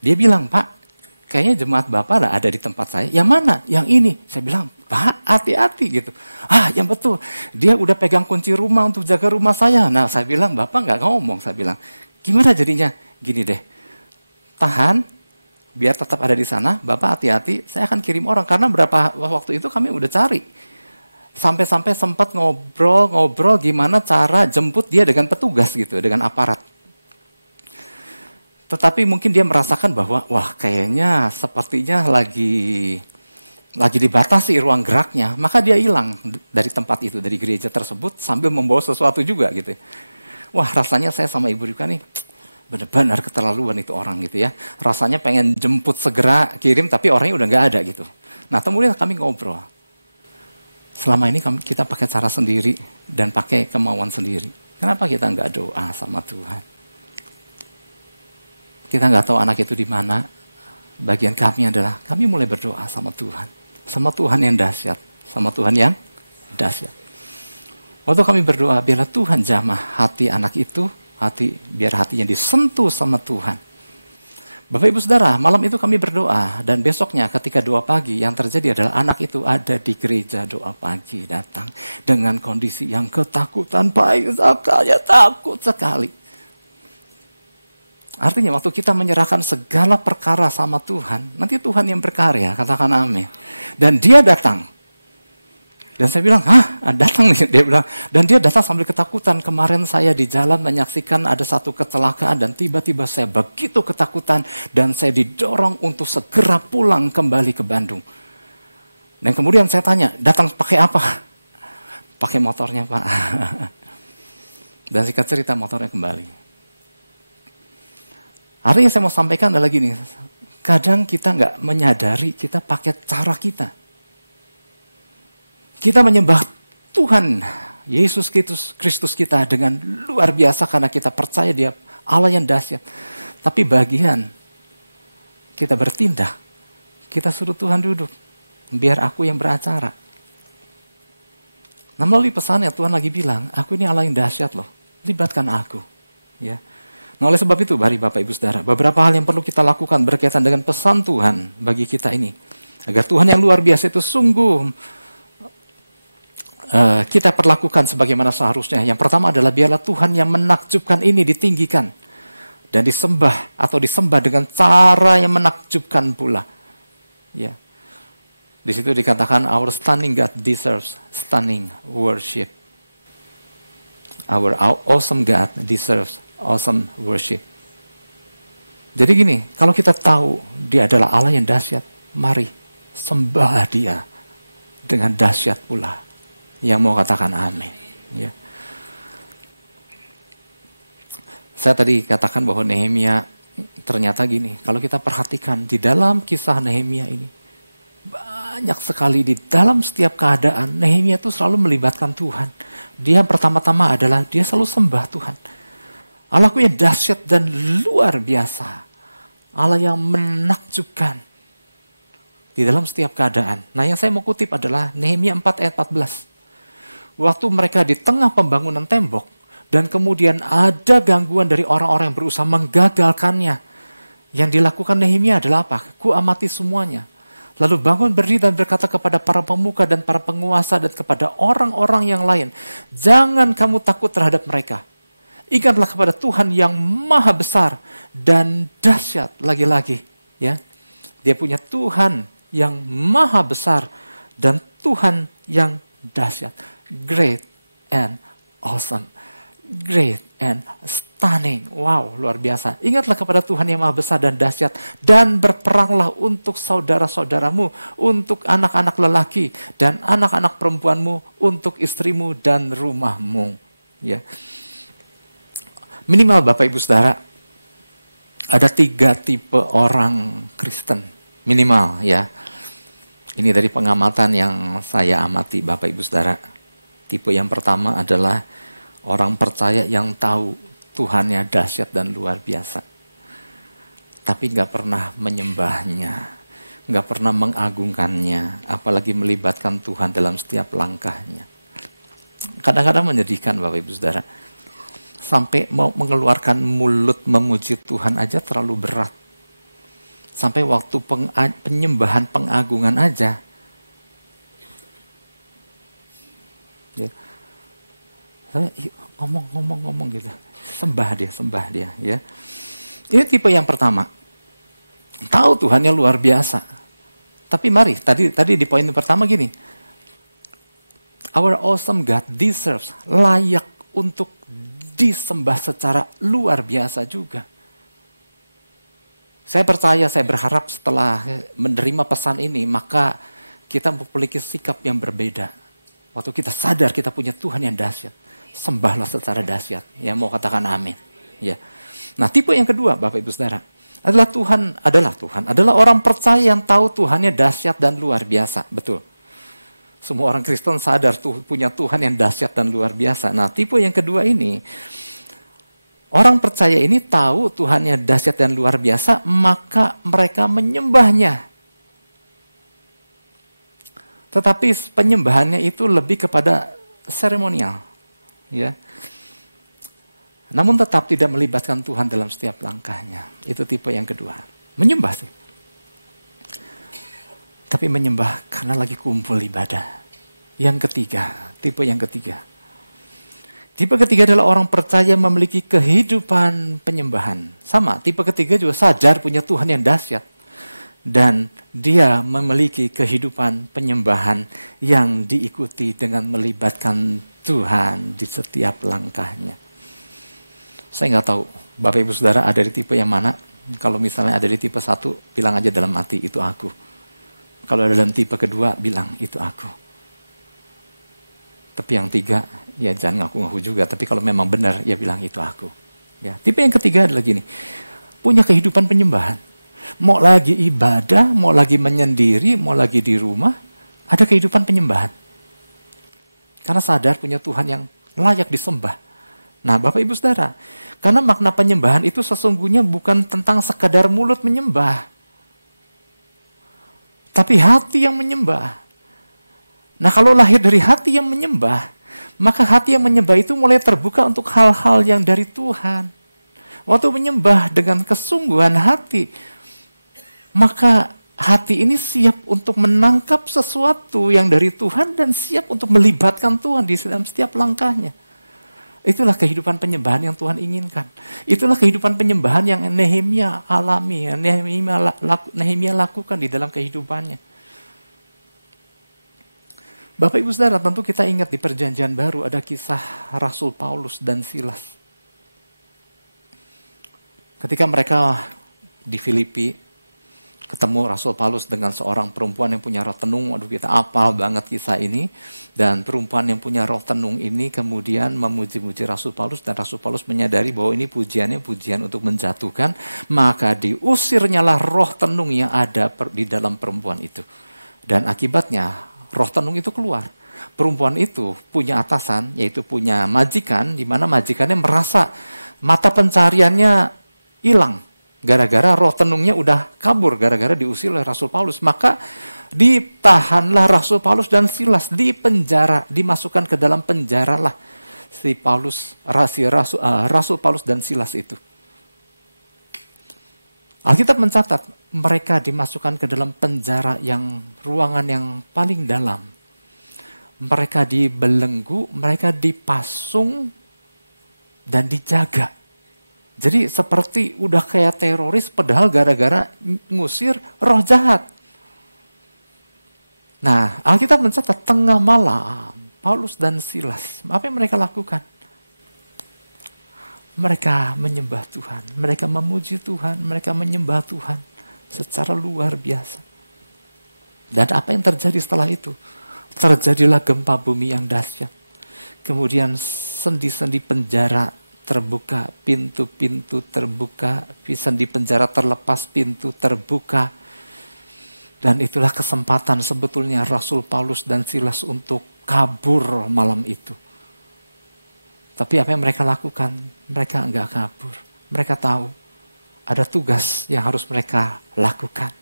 dia bilang, Pak, kayaknya jemaat Bapak ada di tempat saya. Yang mana? Yang ini. Saya bilang, Pak, hati-hati gitu. Yang betul. Dia udah pegang kunci rumah untuk jaga rumah saya. Nah saya bilang, Bapak nggak ngomong. Saya bilang, gimana jadinya? Gini deh, tahan, biar tetap ada di sana, Bapak hati-hati, saya akan kirim orang. Karena berapa waktu itu kami udah cari. Sampai-sampai sempat ngobrol gimana cara jemput dia dengan petugas gitu, dengan aparat. Tetapi mungkin dia merasakan bahwa, wah kayaknya sepertinya lagi dibatasi ruang geraknya. Maka dia hilang dari tempat itu, dari gereja tersebut, sambil membawa sesuatu juga gitu. Wah rasanya saya sama Ibu Rika nih, benar-benar keterlaluan itu orang gitu ya. Rasanya pengen jemput segera kirim tapi orangnya udah nggak ada gitu. Nah kemudian kami ngobrol. Selama ini kita pakai cara sendiri dan pakai kemauan sendiri. Kenapa kita nggak doa sama Tuhan? Kita nggak tahu anak itu di mana. Bagian kami adalah kami mulai berdoa sama Tuhan. Sama Tuhan yang dahsyat. Sama Tuhan yang dahsyat. Waktu kami berdoa, biarlah Tuhan jamah hati anak itu, biar hatinya disentuh sama Tuhan. Bapak Ibu Saudara, malam itu kami berdoa dan besoknya ketika doa pagi yang terjadi adalah anak itu ada di gereja doa pagi datang dengan kondisi yang ketakutan, baik sekali, takut sekali. Artinya waktu kita menyerahkan segala perkara sama Tuhan, nanti Tuhan yang berkarya, katakan amin. Dan dia datang. Dan saya bilang, datang nih. Dia bilang, dan dia datang sambil ketakutan. Kemarin saya di jalan menyaksikan ada satu kecelakaan dan tiba-tiba saya begitu ketakutan dan saya didorong untuk segera pulang kembali ke Bandung. Dan kemudian saya tanya, datang pakai apa? Pakai motornya, Pak. Dan singkat cerita motornya kembali. Artinya saya mau sampaikan adalah gini, kadang kita nggak menyadari kita pakai cara kita. Kita menyembah Tuhan Yesus Kristus kita dengan luar biasa karena kita percaya Dia Allah yang dahsyat. Tapi bagian kita bertindak, kita suruh Tuhan duduk, biar aku yang beracara. Nah melalui pesannya Tuhan lagi bilang, aku ini Allah yang dahsyat loh, libatkan aku. Ya. Nah oleh sebab itu, mari Bapak Ibu Saudara, beberapa hal yang perlu kita lakukan berkaitan dengan pesan Tuhan bagi kita ini. Agar Tuhan yang luar biasa itu sungguh kita perlakukan sebagaimana seharusnya. Yang pertama adalah biarlah Tuhan yang menakjubkan ini ditinggikan dan disembah dengan cara yang menakjubkan pula. Ya. Di situ dikatakan our stunning God deserves stunning worship. Our awesome God deserves awesome worship. Jadi gini, kalau kita tahu Dia adalah Allah yang dahsyat, mari sembah Dia dengan dahsyat pula. Yang mau katakan amin. Ya. Saya tadi katakan bahwa Nehemia ternyata gini, kalau kita perhatikan di dalam kisah Nehemia ini, banyak sekali di dalam setiap keadaan, Nehemia itu selalu melibatkan Tuhan. Dia pertama-tama adalah, dia selalu sembah Tuhan. Allahku yang dahsyat dan luar biasa. Allah yang menakjubkan di dalam setiap keadaan. Nah yang saya mau kutip adalah Nehemia 4 ayat 14. Waktu mereka di tengah pembangunan tembok, dan kemudian ada gangguan dari orang-orang yang berusaha menggagalkannya. Yang dilakukan Nehemia adalah apa? Ku amati semuanya. Lalu bangun berdiri dan berkata kepada para pemuka dan para penguasa dan kepada orang-orang yang lain, jangan kamu takut terhadap mereka. Ingatlah kepada Tuhan yang maha besar dan dahsyat. Lagi-lagi, ya, Dia punya Tuhan yang maha besar dan Tuhan yang dahsyat. Great and awesome. Great and stunning. Wow, luar biasa. Ingatlah kepada Tuhan yang maha besar dan dahsyat. Dan berperanglah untuk saudara-saudaramu, untuk anak-anak lelaki dan anak-anak perempuanmu, untuk istrimu dan rumahmu. Ya. Minimal Bapak Ibu Saudara, ada 3 tipe orang Kristen. Minimal ya. Ini dari pengamatan yang saya amati Bapak Ibu Saudara. Tipe yang pertama adalah orang percaya yang tahu Tuhannya dahsyat dan luar biasa. Tapi gak pernah menyembahnya. Gak pernah mengagungkannya. Apalagi melibatkan Tuhan dalam setiap langkahnya. Kadang-kadang menyedihkan Bapak Ibu Saudara. Sampai mau mengeluarkan mulut memuji Tuhan aja terlalu berat. Sampai waktu penyembahan pengagungan aja. Ya. Saya ngomong gitu. Sembah dia, ya. Ini tipe yang pertama. Tahu Tuhannya luar biasa. Tapi mari, tadi di poin pertama gini. Our awesome God deserves, layak untuk disembah secara luar biasa juga. Saya percaya, saya berharap setelah menerima pesan ini, maka kita memiliki sikap yang berbeda. Waktu kita sadar kita punya Tuhan yang dahsyat, sembahlah secara dahsyat. Yang mau katakan amin. Ya. Nah, tipe yang kedua, Bapak Ibu Saudara, adalah orang percaya yang tahu Tuhannya dahsyat dan luar biasa. Betul. Semua orang Kristen sadar punya Tuhan yang dahsyat dan luar biasa. Nah, tipe yang kedua ini, orang percaya ini tahu Tuhannya dahsyat dan luar biasa, maka mereka menyembahnya. Tetapi penyembahannya itu lebih kepada seremonial. Ya. namun tetap tidak melibatkan Tuhan dalam setiap langkahnya. Itu tipe yang kedua. Menyembah sih. Tapi menyembah karena lagi kumpul ibadah. Yang ketiga, tipe yang ketiga. Tipe ketiga adalah orang percaya memiliki kehidupan penyembahan. Sama, tipe ketiga juga sadar punya Tuhan yang dahsyat. Dan dia memiliki kehidupan penyembahan yang diikuti dengan melibatkan Tuhan di setiap langkahnya. Saya nggak tahu, Bapak Ibu Saudara ada di tipe yang mana. Kalau misalnya ada di tipe 1, bilang aja dalam hati, itu aku. Kalau ada dalam tipe kedua, bilang, itu aku. Tapi yang 3, ya jangan ngaku-ngaku juga. Tapi kalau memang benar, ya bilang, itu aku. Ya, tipe yang ketiga adalah gini, punya kehidupan penyembahan. Mau lagi ibadah, mau lagi menyendiri, mau lagi di rumah, ada kehidupan penyembahan. Karena sadar punya Tuhan yang layak disembah. Nah, Bapak Ibu Saudara, karena makna penyembahan itu sesungguhnya bukan tentang sekadar mulut menyembah, tapi hati yang menyembah. Nah, kalau lahir dari hati yang menyembah, maka hati yang menyembah itu mulai terbuka untuk hal-hal yang dari Tuhan. Waktu menyembah dengan kesungguhan hati, maka hati ini siap untuk menangkap sesuatu yang dari Tuhan dan siap untuk melibatkan Tuhan di dalam setiap langkahnya. Itulah kehidupan penyembahan yang Tuhan inginkan. Itulah kehidupan penyembahan yang Nehemia alami, yang Nehemia lakukan di dalam kehidupannya. Bapak Ibu Saudara, tentu kita ingat di Perjanjian Baru ada kisah Rasul Paulus dan Silas. Ketika mereka di Filipi, ketemu Rasul Paulus dengan seorang perempuan yang punya roh tenung. Waduh, kita apal banget kisah ini. Dan perempuan yang punya roh tenung ini kemudian memuji-muji Rasul Paulus. Dan Rasul Paulus menyadari bahwa ini pujiannya pujian untuk menjatuhkan. Maka diusirnyalah roh tenung yang ada di dalam perempuan itu. Dan akibatnya roh tenung itu keluar. Perempuan itu punya atasan, yaitu punya majikan, di mana majikannya merasa mata pencariannya hilang. Gara-gara roh tenungnya udah kabur, gara-gara diusir oleh Rasul Paulus. Maka ditahanlah Rasul Paulus dan Silas di penjara, dimasukkan ke dalam penjara lah Rasul Paulus dan Silas itu. Alkitab mencatat mereka dimasukkan ke dalam penjara yang ruangan yang paling dalam. Mereka dibelenggu, mereka dipasung dan dijaga. Jadi seperti udah kayak teroris padahal gara-gara ngusir roh jahat. Nah, Alkitab mencatat tengah malam Paulus dan Silas, apa yang mereka lakukan? Mereka menyembah Tuhan, mereka memuji Tuhan, mereka menyembah Tuhan secara luar biasa. Dan apa yang terjadi setelah itu? Terjadilah gempa bumi yang dahsyat. Kemudian sendi-sendi penjara terbuka, pintu-pintu terbuka, sendi penjara terlepas, pintu terbuka. Dan itulah kesempatan sebetulnya Rasul Paulus dan Silas untuk kabur malam itu. Tapi apa yang mereka lakukan? Mereka enggak kabur. Mereka tahu ada tugas yang harus mereka lakukan.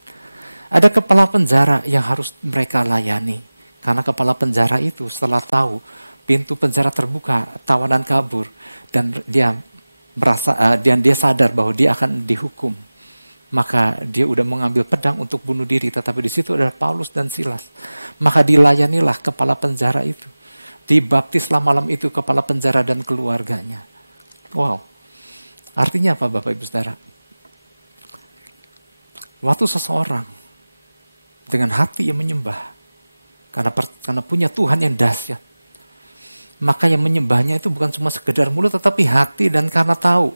Ada kepala penjara yang harus mereka layani. Karena kepala penjara itu setelah tahu pintu penjara terbuka, tawanan kabur, dan dia sadar bahwa dia akan dihukum. Maka dia udah mengambil pedang untuk bunuh diri, tetapi di situ ada Paulus dan Silas. Maka dilayanilah kepala penjara itu. Dibaptislah malam itu kepala penjara dan keluarganya. Wow. Artinya apa Bapak Ibu Saudara? Waktu seseorang dengan hati yang menyembah, karena punya Tuhan yang dahsyat, maka yang menyembahnya itu bukan cuma sekedar mulut, tetapi hati. Dan karena tahu,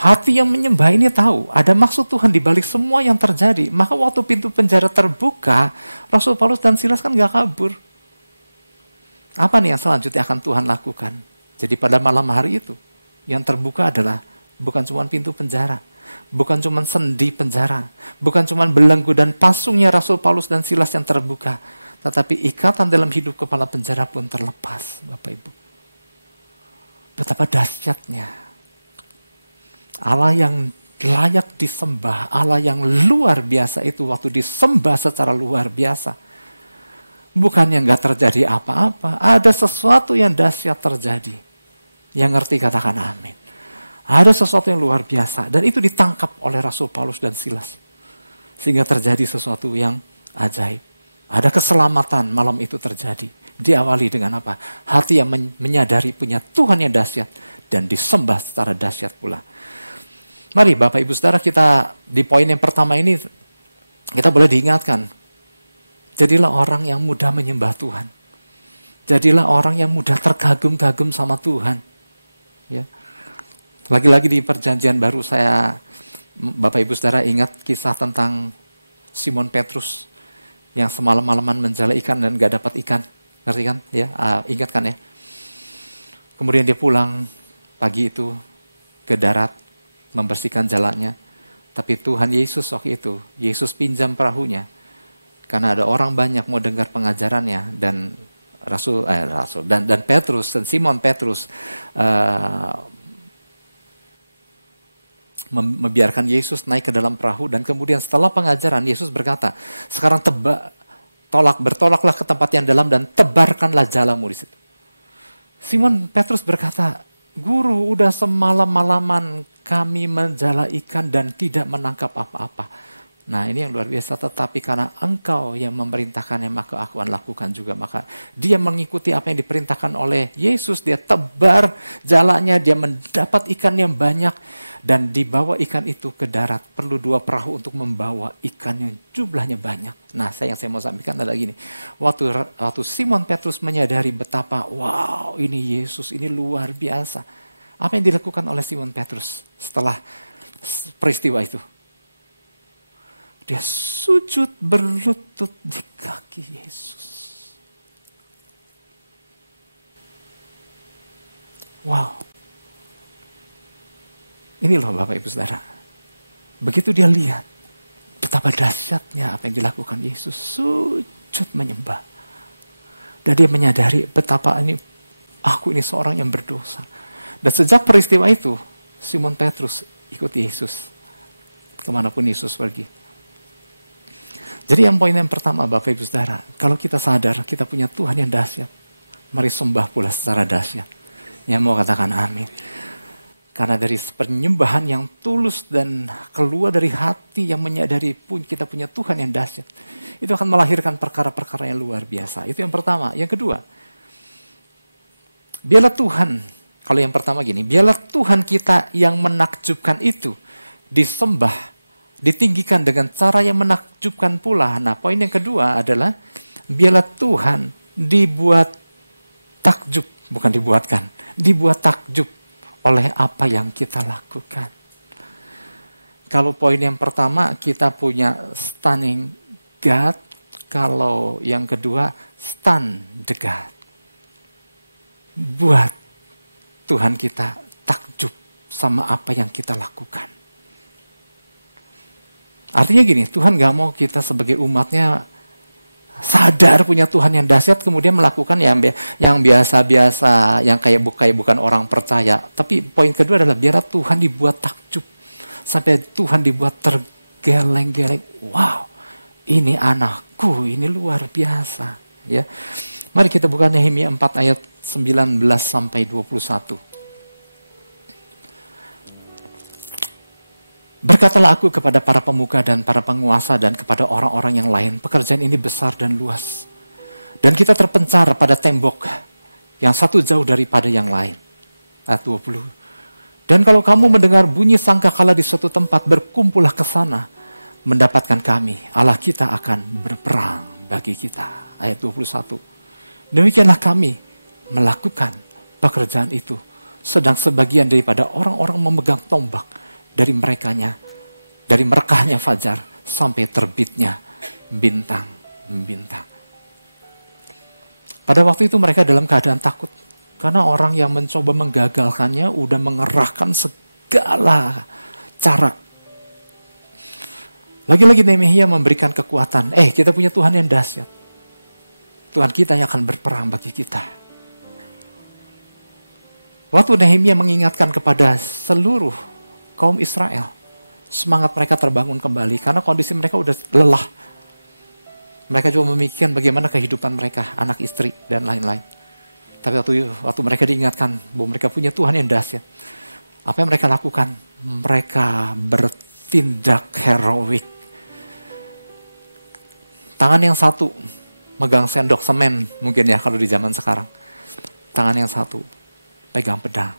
hati yang menyembah ini tahu, ada maksud Tuhan di balik semua yang terjadi. Maka waktu pintu penjara terbuka, Rasul Paulus dan Silas kan gak kabur. Apa nih yang selanjutnya akan Tuhan lakukan? Jadi pada malam hari itu, yang terbuka adalah bukan cuma pintu penjara, bukan cuma sendi penjara, bukan cuma belenggu dan pasungnya Rasul Paulus dan Silas yang terbuka, tetapi ikatan dalam hidup kepala penjara pun terlepas, Bapak Ibu. Betapa dahsyatnya Allah yang layak disembah, Allah yang luar biasa itu waktu disembah secara luar biasa. Bukannya nggak terjadi apa-apa, ada sesuatu yang dahsyat terjadi. Yang ngerti katakan amin. Ada sesuatu yang luar biasa. Dan itu ditangkap oleh Rasul Paulus dan Silas. Sehingga terjadi sesuatu yang ajaib. Ada keselamatan malam itu terjadi. Diawali dengan apa? Hati yang menyadari punya Tuhan yang dahsyat. Dan disembah secara dahsyat pula. Mari Bapak Ibu Saudara, kita di poin yang pertama ini kita boleh diingatkan. Jadilah orang yang mudah menyembah Tuhan. Jadilah orang yang mudah terkagum-kagum sama Tuhan. Ya. Lagi-lagi di perjanjian baru Bapak Ibu Saudara ingat kisah tentang Simon Petrus yang semalam-malaman menjala ikan dan gak dapat ikan. Ngerti kan? Ya, ingat kan ya? Kemudian dia pulang pagi itu ke darat, membersihkan jalannya. Tapi Tuhan Yesus waktu itu, Yesus pinjam perahunya. Karena ada orang banyak mau dengar pengajarannya. Dan dan Petrus, dan Simon Petrus membiarkan Yesus naik ke dalam perahu. Dan kemudian setelah pengajaran, Yesus berkata, sekarang bertolaklah ke tempat yang dalam dan tebarkanlah jalamu di situ. Simon Petrus berkata, Guru, udah semalam-malaman kami menjala ikan dan tidak menangkap apa-apa. Nah, ini yang luar biasa. Tetapi karena Engkau yang memerintahkannya, maka aku akan lakukan juga. Maka dia mengikuti apa yang diperintahkan oleh Yesus. Dia tebar jalannya, dia mendapat ikan yang banyak. Dan dibawa ikan itu ke darat. Perlu 2 perahu untuk membawa ikan yang jumlahnya banyak. Nah, yang saya mau sampaikan adalah gini. Waktu Simon Petrus menyadari betapa, wow, ini Yesus, ini luar biasa. Apa yang dilakukan oleh Simon Petrus setelah peristiwa itu? Dia sujud berlutut di kaki Yesus. Wow. Ini loh Bapak Ibu Saudara. Begitu dia lihat betapa dahsyatnya apa yang dilakukan Yesus, sujud menyembah. Dan dia menyadari betapa aku ini seorang yang berdosa. Dan sejak peristiwa itu, Simon Petrus ikut Yesus. Kemanapun Yesus pergi. Jadi yang poin yang pertama Bapak Ibu Saudara, kalau kita sadar kita punya Tuhan yang dahsyat, mari sembah pula secara dahsyat. Yang mau katakan amin. Karena dari penyembahan yang tulus dan keluar dari hati yang menyadari kita punya Tuhan yang dahsyat, itu akan melahirkan perkara-perkara yang luar biasa. Itu yang pertama. Yang kedua, biarlah Tuhan, kalau yang pertama gini, biarlah Tuhan kita yang menakjubkan itu disembah, ditinggikan dengan cara yang menakjubkan pula. Nah, poin yang kedua adalah biarlah Tuhan dibuat takjub, bukan dibuat takjub oleh apa yang kita lakukan. Kalau poin yang pertama kita punya stunning God, kalau yang kedua stun the God. Buat Tuhan kita takjub sama apa yang kita lakukan. Artinya gini, Tuhan gak mau kita sebagai umatnya sadar punya Tuhan yang dahsyat, kemudian melakukan yang biasa-biasa, yang kayak bukan orang percaya. Tapi poin kedua adalah biarlah Tuhan dibuat takjub. Sampai Tuhan dibuat tergeleng-geleng. Wow, ini anakku, ini luar biasa. Ya, mari kita buka Nehemia 4 ayat 19 sampai 21. Berkatalah aku kepada para pemuka dan para penguasa dan kepada orang-orang yang lain, pekerjaan ini besar dan luas. Dan kita terpencar pada tembok yang satu jauh daripada yang lain. Ayat 20. Dan kalau kamu mendengar bunyi sangkakala di suatu tempat, berkumpullah ke sana, mendapatkan kami. Allah kita akan berperang bagi kita. Ayat 21. Demikianlah kami melakukan pekerjaan itu. Sedang sebagian daripada orang-orang memegang tombak, dari merekahnya fajar sampai terbitnya bintang-bintang. Pada waktu itu mereka dalam keadaan takut. Karena orang yang mencoba menggagalkannya udah mengerahkan segala cara. Lagi-lagi Nehemia memberikan kekuatan. Kita punya Tuhan yang dahsyat. Tuhan kita yang akan berperang bagi kita. Waktu Nehemia mengingatkan kepada seluruh kaum Israel, semangat mereka terbangun kembali karena kondisi mereka udah lelah. Mereka juga memikirkan bagaimana kehidupan mereka, anak istri dan lain-lain. Tapi waktu mereka diingatkan bahwa mereka punya Tuhan yang dahsyat, Apa yang mereka lakukan? Mereka bertindak heroik. Tangan yang satu megang sendok semen mungkin ya kalau di zaman sekarang. Tangan yang satu pegang pedang.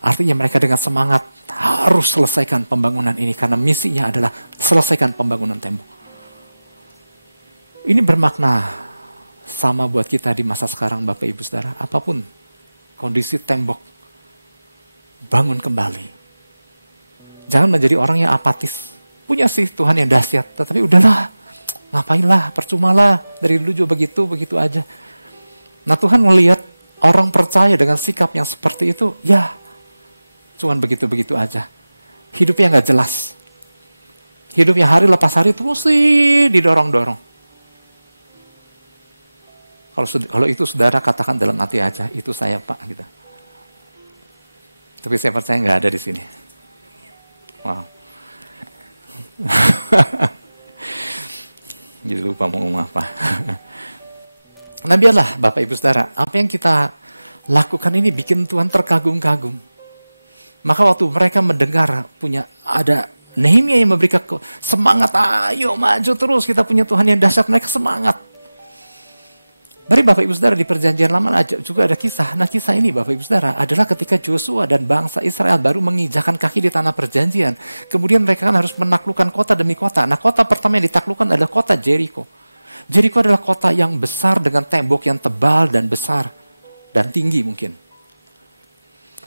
Artinya mereka dengan semangat harus selesaikan pembangunan ini karena misinya adalah selesaikan pembangunan tembok. Ini bermakna sama buat kita di masa sekarang Bapak Ibu Saudara. Apapun kondisi tembok, bangun kembali. Jangan menjadi orang yang apatis. Punya sih Tuhan yang dahsyat, tetapi udahlah, ngapainlah, percumalah, dari dulu juga begitu aja. Nah Tuhan melihat orang percaya dengan sikap yang seperti itu, ya cuman begitu-begitu aja. Hidupnya gak jelas. Hidupnya hari lepas hari terus sih didorong-dorong. Kalau itu saudara katakan dalam hati aja, itu saya Pak gitu. Tapi saya percaya gak ada di sini. Wow. Jadi lupa mau ngomong apa. Nah biarlah Bapak Ibu Saudara, apa yang kita lakukan ini bikin Tuhan terkagum-kagum. Maka waktu mereka mendengar ada Nehemia yang memberikan semangat, ayo maju terus, kita punya Tuhan yang dahsyat, mereka semangat. Mari Bapak Ibu Saudara di perjanjian lama juga ada kisah. Nah kisah ini Bapak Ibu Saudara adalah ketika Joshua dan bangsa Israel baru menginjakan kaki di tanah perjanjian. Kemudian mereka kan harus menaklukkan kota demi kota. Nah kota pertama yang ditaklukkan adalah kota Jericho. Jericho adalah kota yang besar dengan tembok yang tebal dan besar dan tinggi mungkin.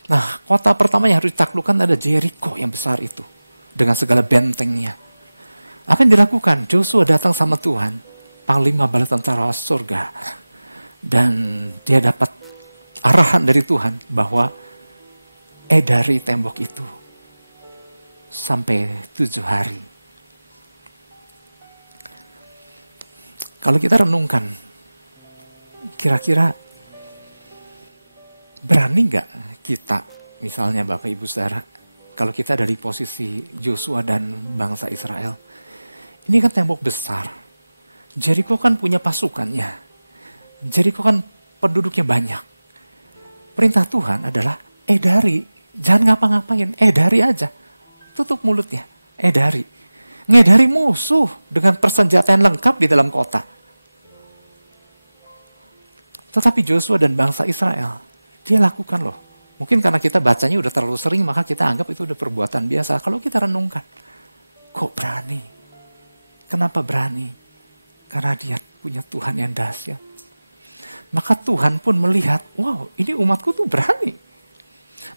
Nah, kota pertama yang harus ditaklukkan adalah Jericho yang besar itu. Dengan segala bentengnya. Apa yang dilakukan? Joshua datang sama Tuhan. Panglima bala tentara surga. Dan dia dapat arahan dari Tuhan bahwa dari tembok itu. Sampai 7 hari. Kalau kita renungkan. Kira-kira berani gak kita, misalnya Bapak Ibu Saudara, kalau kita dari posisi Joshua dan bangsa Israel, ini kan tembok besar. Jericho kan punya pasukannya. Jericho kan penduduknya banyak. Perintah Tuhan adalah dari, jangan ngapa-ngapain, dari aja. Tutup mulutnya, dari. Ngedari musuh dengan persenjataan lengkap di dalam kota. Tetapi Joshua dan bangsa Israel, dia lakukan loh. Mungkin karena kita bacanya udah terlalu sering, maka kita anggap itu udah perbuatan biasa. Kalau kita renungkan, kok berani? Kenapa berani? Karena dia punya Tuhan yang dahsyat. Maka Tuhan pun melihat, wow ini umatku tuh berani.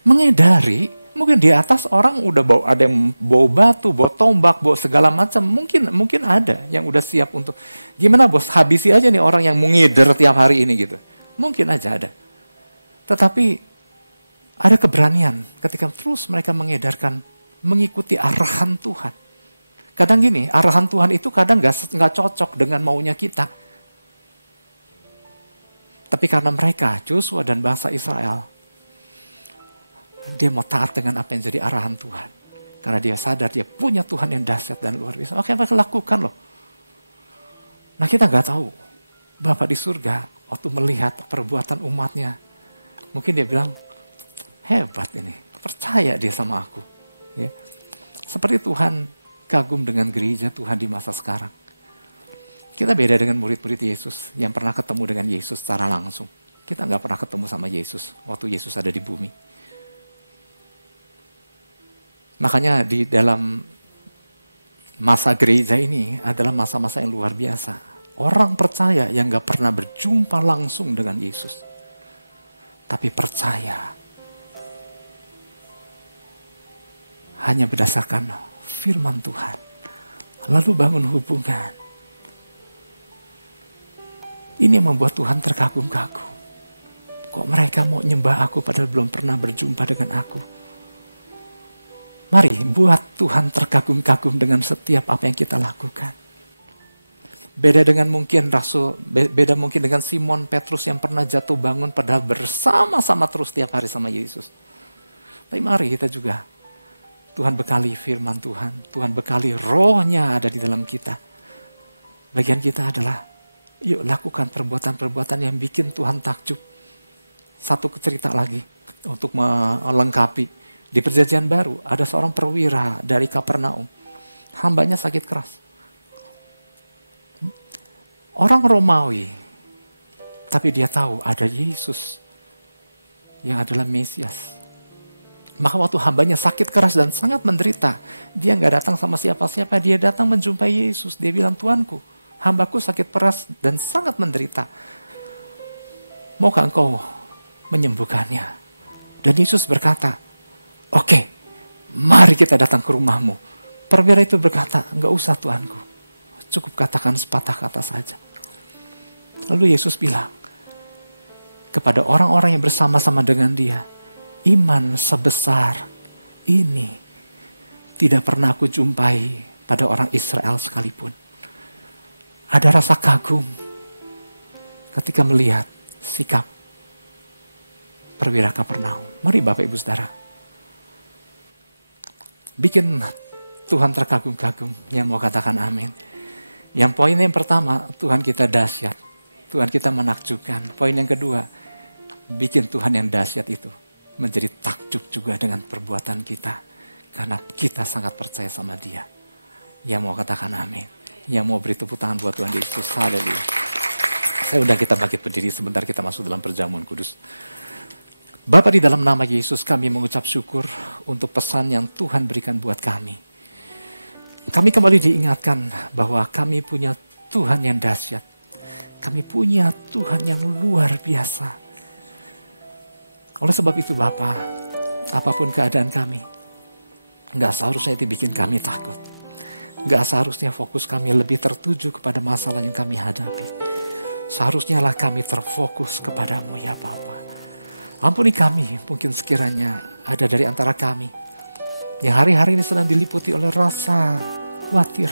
Mengedari, mungkin di atas orang udah bawa, ada yang bawa batu, bawa tombak, bawa segala macam. Mungkin ada yang udah siap untuk, gimana bos, habisi aja nih orang yang mengider tiap hari ini gitu. Mungkin aja ada. Tetapi ada keberanian ketika terus mereka mengedarkan, mengikuti arahan Tuhan. Kadang gini, arahan Tuhan itu kadang gak cocok dengan maunya kita. Tapi karena mereka, Joshua dan bangsa Israel, dia mau taat dengan apa yang jadi arahan Tuhan. Karena dia sadar dia punya Tuhan yang dahsyat dan luar biasa. Oke, mereka lakukan loh. Nah kita gak tahu, Bapa di surga waktu melihat perbuatan umatnya, mungkin dia bilang, hebat ini, percaya dia sama aku. Ya. Seperti Tuhan kagum dengan gereja Tuhan di masa sekarang. Kita beda dengan murid-murid Yesus yang pernah ketemu dengan Yesus secara langsung. Kita nggak pernah ketemu sama Yesus waktu Yesus ada di bumi. Makanya di dalam masa gereja ini adalah masa-masa yang luar biasa. Orang percaya yang nggak pernah berjumpa langsung dengan Yesus. Tapi percaya hanya berdasarkan firman Tuhan. Lalu bangun hubungan. Ini yang membuat Tuhan terkagum-kagum. Kok mereka mau nyembah aku padahal belum pernah berjumpa dengan aku. Mari buat Tuhan terkagum-kagum dengan setiap apa yang kita lakukan. Beda mungkin dengan Simon Petrus yang pernah jatuh bangun padahal bersama-sama terus tiap hari sama Yesus. Tapi mari kita juga, Tuhan bekali firman Tuhan, Tuhan bekali rohnya ada di dalam kita. Bagian kita adalah, yuk lakukan perbuatan-perbuatan yang bikin Tuhan takjub. Satu cerita lagi untuk melengkapi. Di Perjanjian Baru ada seorang perwira dari Kapernaum. Hambanya sakit keras. Orang Romawi, tapi dia tahu ada Yesus yang adalah Mesias. Maka waktu hambanya sakit keras dan sangat menderita, dia gak datang sama siapa-siapa, dia datang menjumpai Yesus. Dia bilang, Tuanku, hambaku sakit keras dan sangat menderita. Maukah engkau menyembuhkannya? Dan Yesus berkata, oke, mari kita datang ke rumahmu. Perwira itu berkata, enggak usah Tuanku, cukup katakan sepatah kata saja. Lalu Yesus bilang kepada orang-orang yang bersama-sama dengan dia, iman sebesar ini tidak pernah aku jumpai pada orang Israel sekalipun. Ada rasa kagum ketika melihat sikap perwira Kapernaum. Mari Bapak Ibu Saudara, bikin Tuhan terkagum-kagum. Yang mau katakan amin. Yang poin yang pertama, Tuhan kita dahsyat. Tuhan kita menakjubkan. Poin yang kedua, bikin Tuhan yang dahsyat itu menjadi takjub juga dengan perbuatan kita. Karena kita sangat percaya sama Dia. Yang mau katakan amin. Yang mau beri tepuk tangan buat Tuhan Yesus. Haleluya. Saya undang kita bangkit berdiri sebentar, kita masuk dalam perjamuan kudus. Bapa, di dalam nama Yesus kami mengucap syukur untuk pesan yang Tuhan berikan buat kami. Kami kembali diingatkan bahwa kami punya Tuhan yang dahsyat. Kami punya Tuhan yang luar biasa. Oleh sebab itu Bapa, apapun keadaan kami, gak seharusnya itu bikin kami takut. Gak seharusnya fokus kami lebih tertuju kepada masalah yang kami hadapi. Seharusnya lah kami terfokus kepadamu ya Bapa. Ampuni kami, mungkin sekiranya ada dari antara kami yang hari-hari ini sedang diliputi oleh rasa khawatir.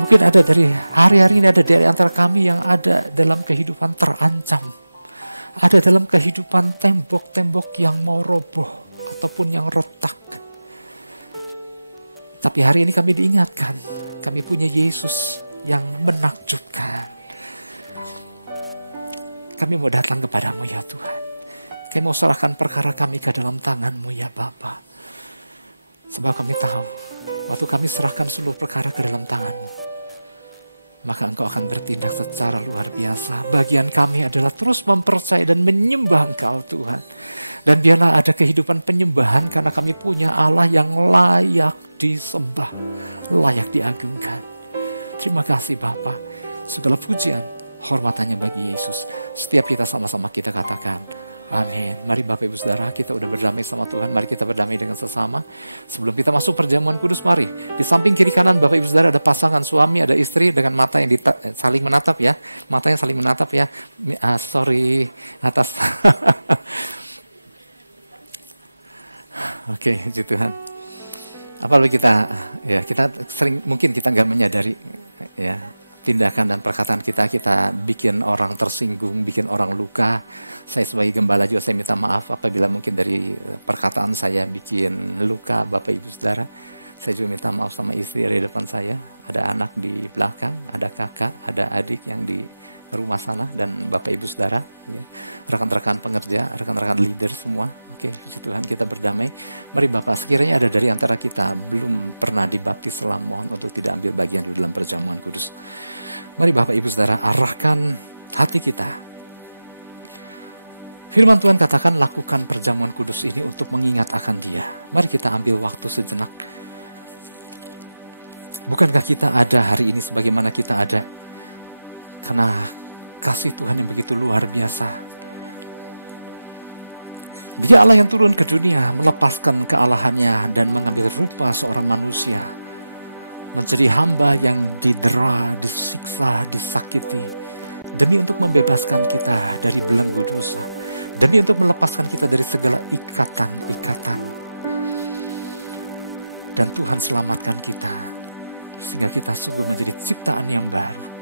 Mungkin ada dari hari-hari ini ada dari antara kami yang ada dalam kehidupan terancam. Ada dalam kehidupan tembok-tembok yang mau roboh ataupun yang retak. Tapi hari ini kami diingatkan, kami punya Yesus yang menakjubkan. Kami mau datang kepadamu ya Tuhan. Kami mau serahkan perkara kami ke dalam tangan-Mu ya Bapa. Sebab kami tahu, waktu kami serahkan seluruh perkara ke dalam tangan-Mu, maka Engkau akan bertindak secara luar biasa. Bagian kami adalah terus mempercayai dan menyembah Engkau Tuhan. Dan biarlah ada kehidupan penyembahan karena kami punya Allah yang layak disembah, layak diagungkan. Terima kasih Bapa. Segala pujian, hormatannya bagi Yesus. Setiap kita sama-sama kita katakan, amin. Mari Bapak Ibu Saudara, kita udah berdamai sama Tuhan. Mari kita berdamai dengan sesama. Sebelum kita masuk perjamuan kudus, mari. Di samping kiri kanan Bapak Ibu Saudara ada pasangan suami, ada istri dengan mata yang saling menatap ya. Matanya saling menatap ya. Sorry, atas. Oke, puji Tuhan. Apalagi kita sering, mungkin kita nggak menyadari ya. Tindakan dan perkataan kita bikin orang tersinggung, bikin orang luka. Saya sebagai gembala juga saya minta maaf apabila mungkin dari perkataan saya bikin luka Bapak Ibu Saudara. Saya juga minta maaf sama istri di depan saya. Ada anak di belakang, ada kakak, ada adik yang di rumah sana, dan Bapak Ibu Saudara. Ya. Rekan-rekan pengerja, rekan-rekan leader semua. Oke, puji Tuhan, kita berdamai. Mari Bapak, sekiranya ada dari antara kita belum pernah dibaptis, selam mohon untuk tidak ambil bagian dulu dalam perjamuan kudus. Mari Bapak Ibu Saudara, arahkan hati kita. Firman Tuhan katakan, lakukan perjamuan kudus ini untuk mengingat akan Dia. Mari kita ambil waktu sejenak. Bukankah kita ada hari ini sebagaimana kita ada? Karena kasih Tuhan yang begitu luar biasa. Dia Allah yang turun ke dunia, melepaskan kealahannya dan mengambil rupa seorang manusia. Menjadi hamba yang didera, disiksa, disakiti. Demi untuk membebaskan kita dari belenggu dosa. Demi untuk melepaskan kita dari segala ikatan-ikatan. Dan Tuhan selamatkan kita. Sehingga kita sungguh menjadi ciptaan yang baru.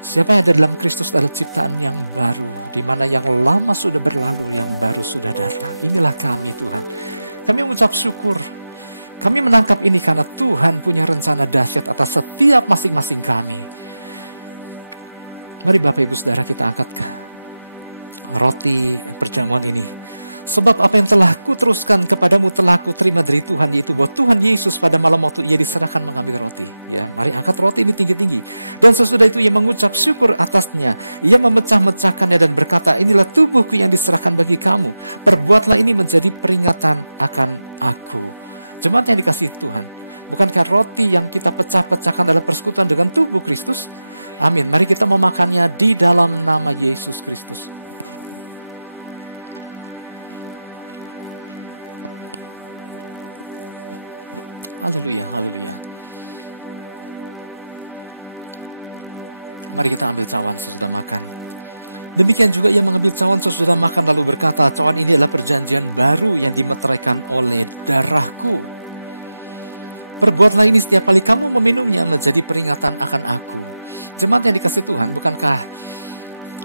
Siapa yang ada dalam Kristus adalah ciptaan yang baru. Di mana yang lama sudah berlalu, yang baru sudah datang. Inilah kami Tuhan. Kami mengucap syukur. Kami menangkap ini karena Tuhan punya rencana dahsyat atas setiap masing-masing kami. Mari Bapak Ibu Saudara, kita angkat roti perjamuan ini. Sebab apa yang telah kuteruskan kepadamu telah kuterima dari Tuhan, yaitu bahwa Tuhan Yesus pada malam waktu ia diserahkan mengambil roti. Ya, mari angkat roti ini tinggi-tinggi. Dan sesudah itu ia mengucap syukur atasnya. Ia memecah-mecahkannya dan berkata, inilah tubuhku yang diserahkan bagi kamu. Perbuatlah ini menjadi peringatan akan aku. Jemaat yang dikasihi Tuhan, bukankah roti yang kita pecah-pecahkan adalah persekutuan dengan tubuh Kristus? Amin. Mari kita memakannya di dalam nama Yesus Kristus. Haleluya, haleluya. Mari kita ambil cawan sesudah makan. Demikian juga ia mengambil cawan sesudah makan lalu berkata, cawan ini adalah perjanjian baru yang dimeteraikan oleh darahku. Perbuatlah ini setiap kali kamu meminumnya menjadi peringatan akan aku. Jemaat yang dikasihi Tuhan, bukankah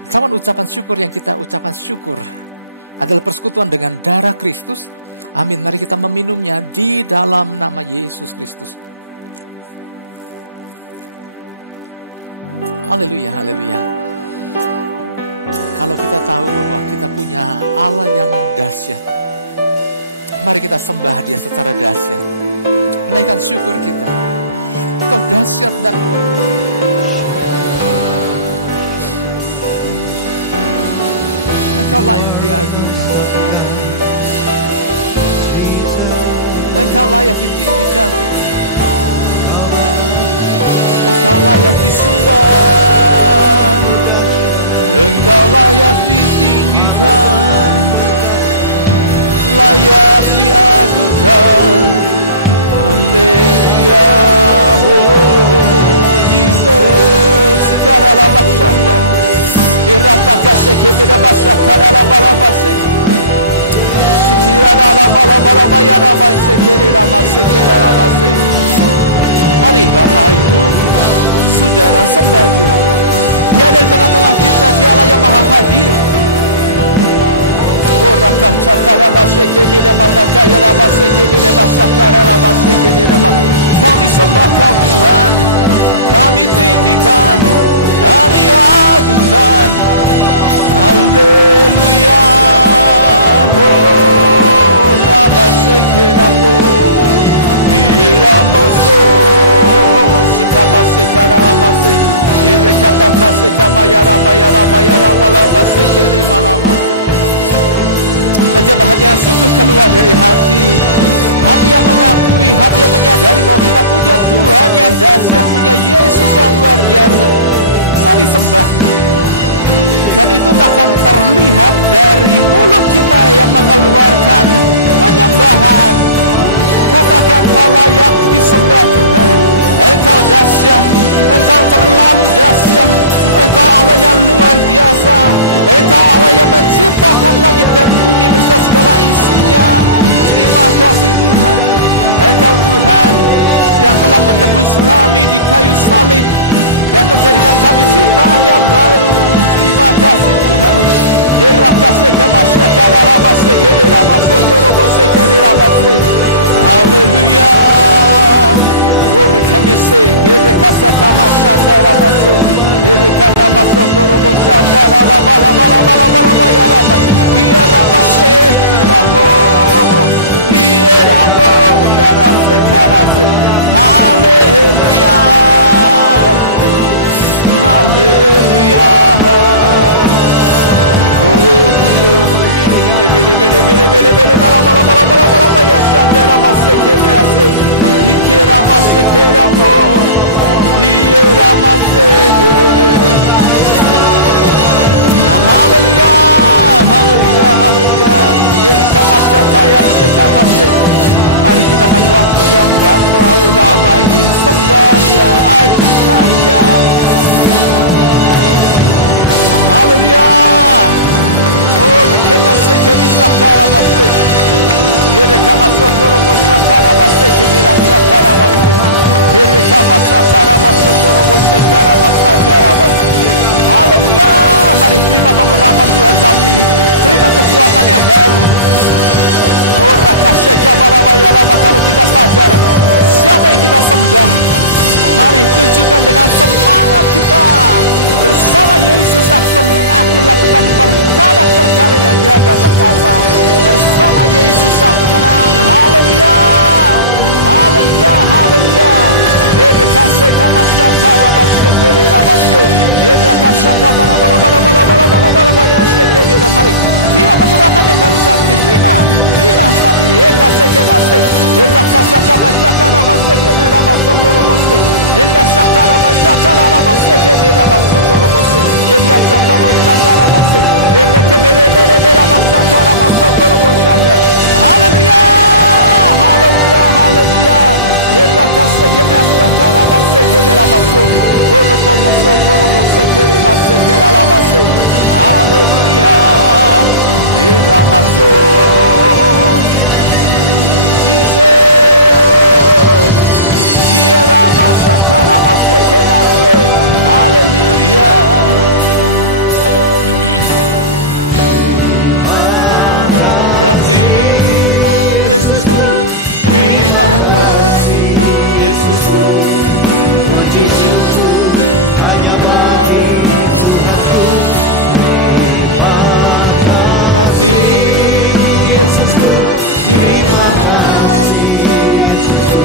cawan ucapan syukur yang kita ucapkan syukur adalah persekutuan dengan darah Kristus? Amin, mari kita meminumnya di dalam nama Yesus Kristus. Haleluya, haleluya. Kalau kita tahu bahwa kita punya Allah yang dahsyat, mari kita sembah Dia secara dahsyat. Naikkan syukur kita. Engkau dahsyat dan luar biasa. Engkau layak diagungkan. Engkau layak ditinggikan. Engkau layak disembah. Engkau layak ditinggikan. Layak diadukan. Haleluya. Oh Jesus. Karala bakshanda. Irataka seke beda bashaka dala balabase. Mari Bapak Ibu, Saudara sembah Dia. Dia dari tengah-tengah kita, Dialah yang maha hadir. Oh rakah cakara baseke mede makakaya rabaseke mede basakara rabaseke mede. Kami sembah Kau Tuhan, kami tinggikan, kami adukan. Haleluya. Oh, Rabaseke Namo, Iramoso, Shikamase Karamase, Irekatase Kamayara Bayara Bayara Balabaseke Malama. Pejabat yang sungguh keluar dari hati, hati yang mengakui, hati yang menyadari bahwa kita punya Tuhan yang dahsyat, punya Yesus yang luar biasa. Mari sembah. Dan itu takkan terlihat dari mulut kita yang mengeluarkan penyembahan. Katakan Kau layak disembah Tuhan. Engkau dahsyat, Engkau terlalu dahsyat. Engkau Allah yang luar biasa. Engkau Allah yang menciptakan langit dan bumi beserta segala isinya. Terima kasih Tuhan. Engkau Tuhan yang telah menebus kami di kayu salib dan menjadikan kami ciptaan yang baru. Terima kasih Tuhan. Haleluya. Haleluya. Haleluya. Haleluya, haleluya, haleluya. Mari kita akan waktu yang gak terlalu lama ini sembah Dia, ajukan Dia. Haleluya. Oh, rekemase kemisakara base. Irekamassokoro mosakara base kemirasakara base. Irekamasakara basokoro mosekara basandara base. Haleluya. Mari terima pengurapan Tuhan saat ini. Terima kekuatan yang baru. Oh, rakaseka barabayaraba. Kalau kita sadar siapa yang kita sembah, Mari tunjukkan dengan semangat kita. Bersama Yesus aku lakukan perkara-perkara yang gagah perkasa. Bersama Yesus aku menang. Haleluya. Haleluya, haleluya. Erekase kamasya rabaske tere rabasko. Erekasa kamara yang sekede. Mari terima pengurapan yang baru saat ini. Terima saat ini. Erekase kemase. Erekasa kamasya rabaske tere rabasko koroboste. Erekasa kamasya rabaske tere rabasko koroboste. Erekasa kamasya rabaske. Erekemere rabasko rabasko koroboste. Haleluya. Haleluya, haleluya. Erakase kemasa karabase kemeramaso. Oro komuso koromose kerebase keralabase. Haleluya. Eramaso. Jesus. Eramasa karabase kemase. Haleluya. Kasih Yesusku, terima kasih Yesusku, puji syukur hanya bagi Tuhanku. Terima kasih Yesusku, terima kasih Yesusku,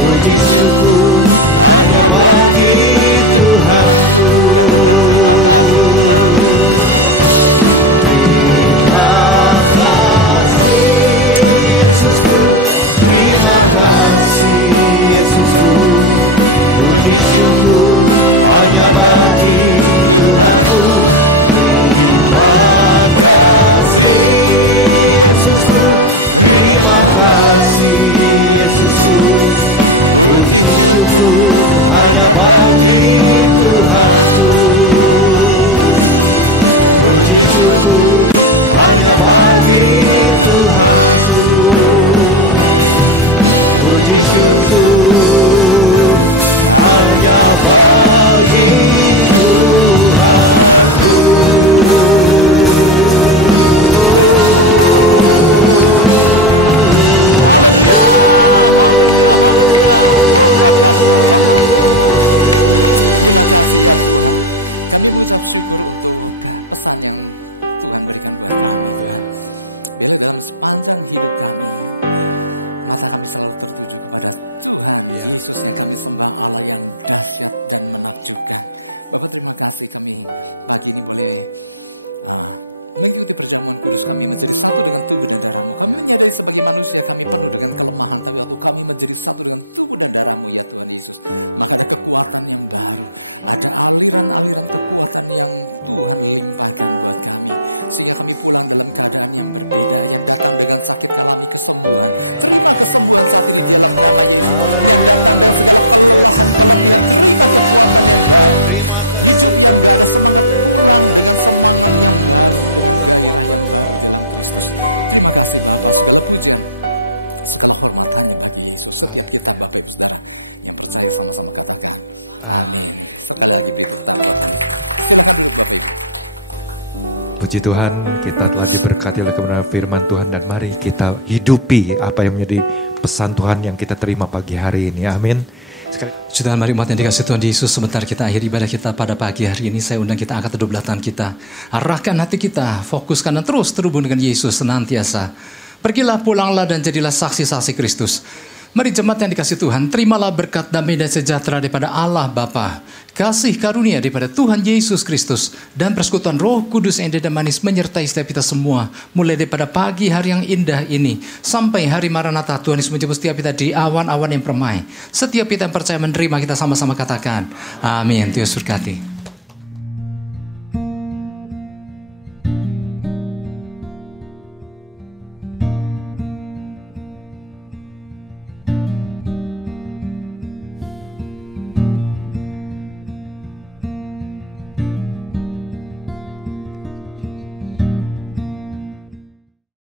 puji syukur hanya bagi Tuhanku. Katakan terima kasih Tuhan. Terima kasih Yesusku, puji syukur hanya bagi Tuhanku. Terima kasih Yesusku, terima kasih Yesusku, puji syukur hanya bagi Tuhanku. Puji syukur hanya bagi Tuhanku. Puji syukur hanya bagi Tuhanku. Haleluya, haleluya, haleluya. Terima kasih ya Tuhan. Kami mengucap syukur untuk pesan yang Tuhan berikan buat kami Tuhan. Bila dalam sepanjang hidup kami, mata kami selalu tertuju kepada Tuhan Yesus yang kami sembah, Allah yang dahsyat dan menakjubkan. Bapak terima kasih kami pagi ini boleh mengikuti perjamuan kudus, kami menjadi satu dengan tubuh dan darah-Mu. Kami menyadari sebagai manusia kami penuh dengan kelemahan, tapi waktu kami menjadi satu dengan tubuh dan darah-Mu ya Tuhan Yesus, maka ada kekuatan yang baru, ada aliran-aliran kekuatan yang Tuhan limpahkan buat kami, sehingga kami pulang dalam keadaan yang berbeda. Yang datang dengan sakit kalami kesembuhan, terima kesembuhan saat ini di dalam nama Yesus. Yang datang dengan segala kelelahan, kelebihan, terima kekuatan yang baru. Hidup yang gak ada semangat, pulang dengan semangat yang baru, dengan gairah yang baru dalam Kristus. Terima kasih Bapa, segala pujian, segala hormat hanya bagi Yesus. Setiap kita Bapak Ibu Saudara yang percaya sama-sama katakan amin. Sekali lagi beri tepuk tangan buat kami. Silakan duduk Bapak Ibu. Puji Tuhan, kita telah diberkati oleh kebenaran firman Tuhan, dan mari kita hidupi apa yang menjadi pesan Tuhan yang kita terima pagi hari ini. Amin. Sudah, mari umat yang dikasih Tuhan Yesus, sebentar kita akhir ibadah kita pada pagi hari ini. Saya undang kita angkat kedua belah tangan kita, arahkan hati kita, fokuskan dan terus terhubung dengan Yesus senantiasa. Pergilah, pulanglah dan jadilah saksi-saksi Kristus. Mari jemaat yang dikasih Tuhan, terimalah berkat damai dan sejahtera daripada Allah Bapa, kasih karunia daripada Tuhan Yesus Kristus, dan persekutuan Roh Kudus yang indah dan manis menyertai setiap kita semua, mulai daripada pagi hari yang indah ini sampai hari Maranatha. Tuhan Yesus menjemput setiap kita di awan-awan yang permai. Setiap kita yang percaya menerima, kita sama-sama katakan amin. Tuhan Yesus berkati.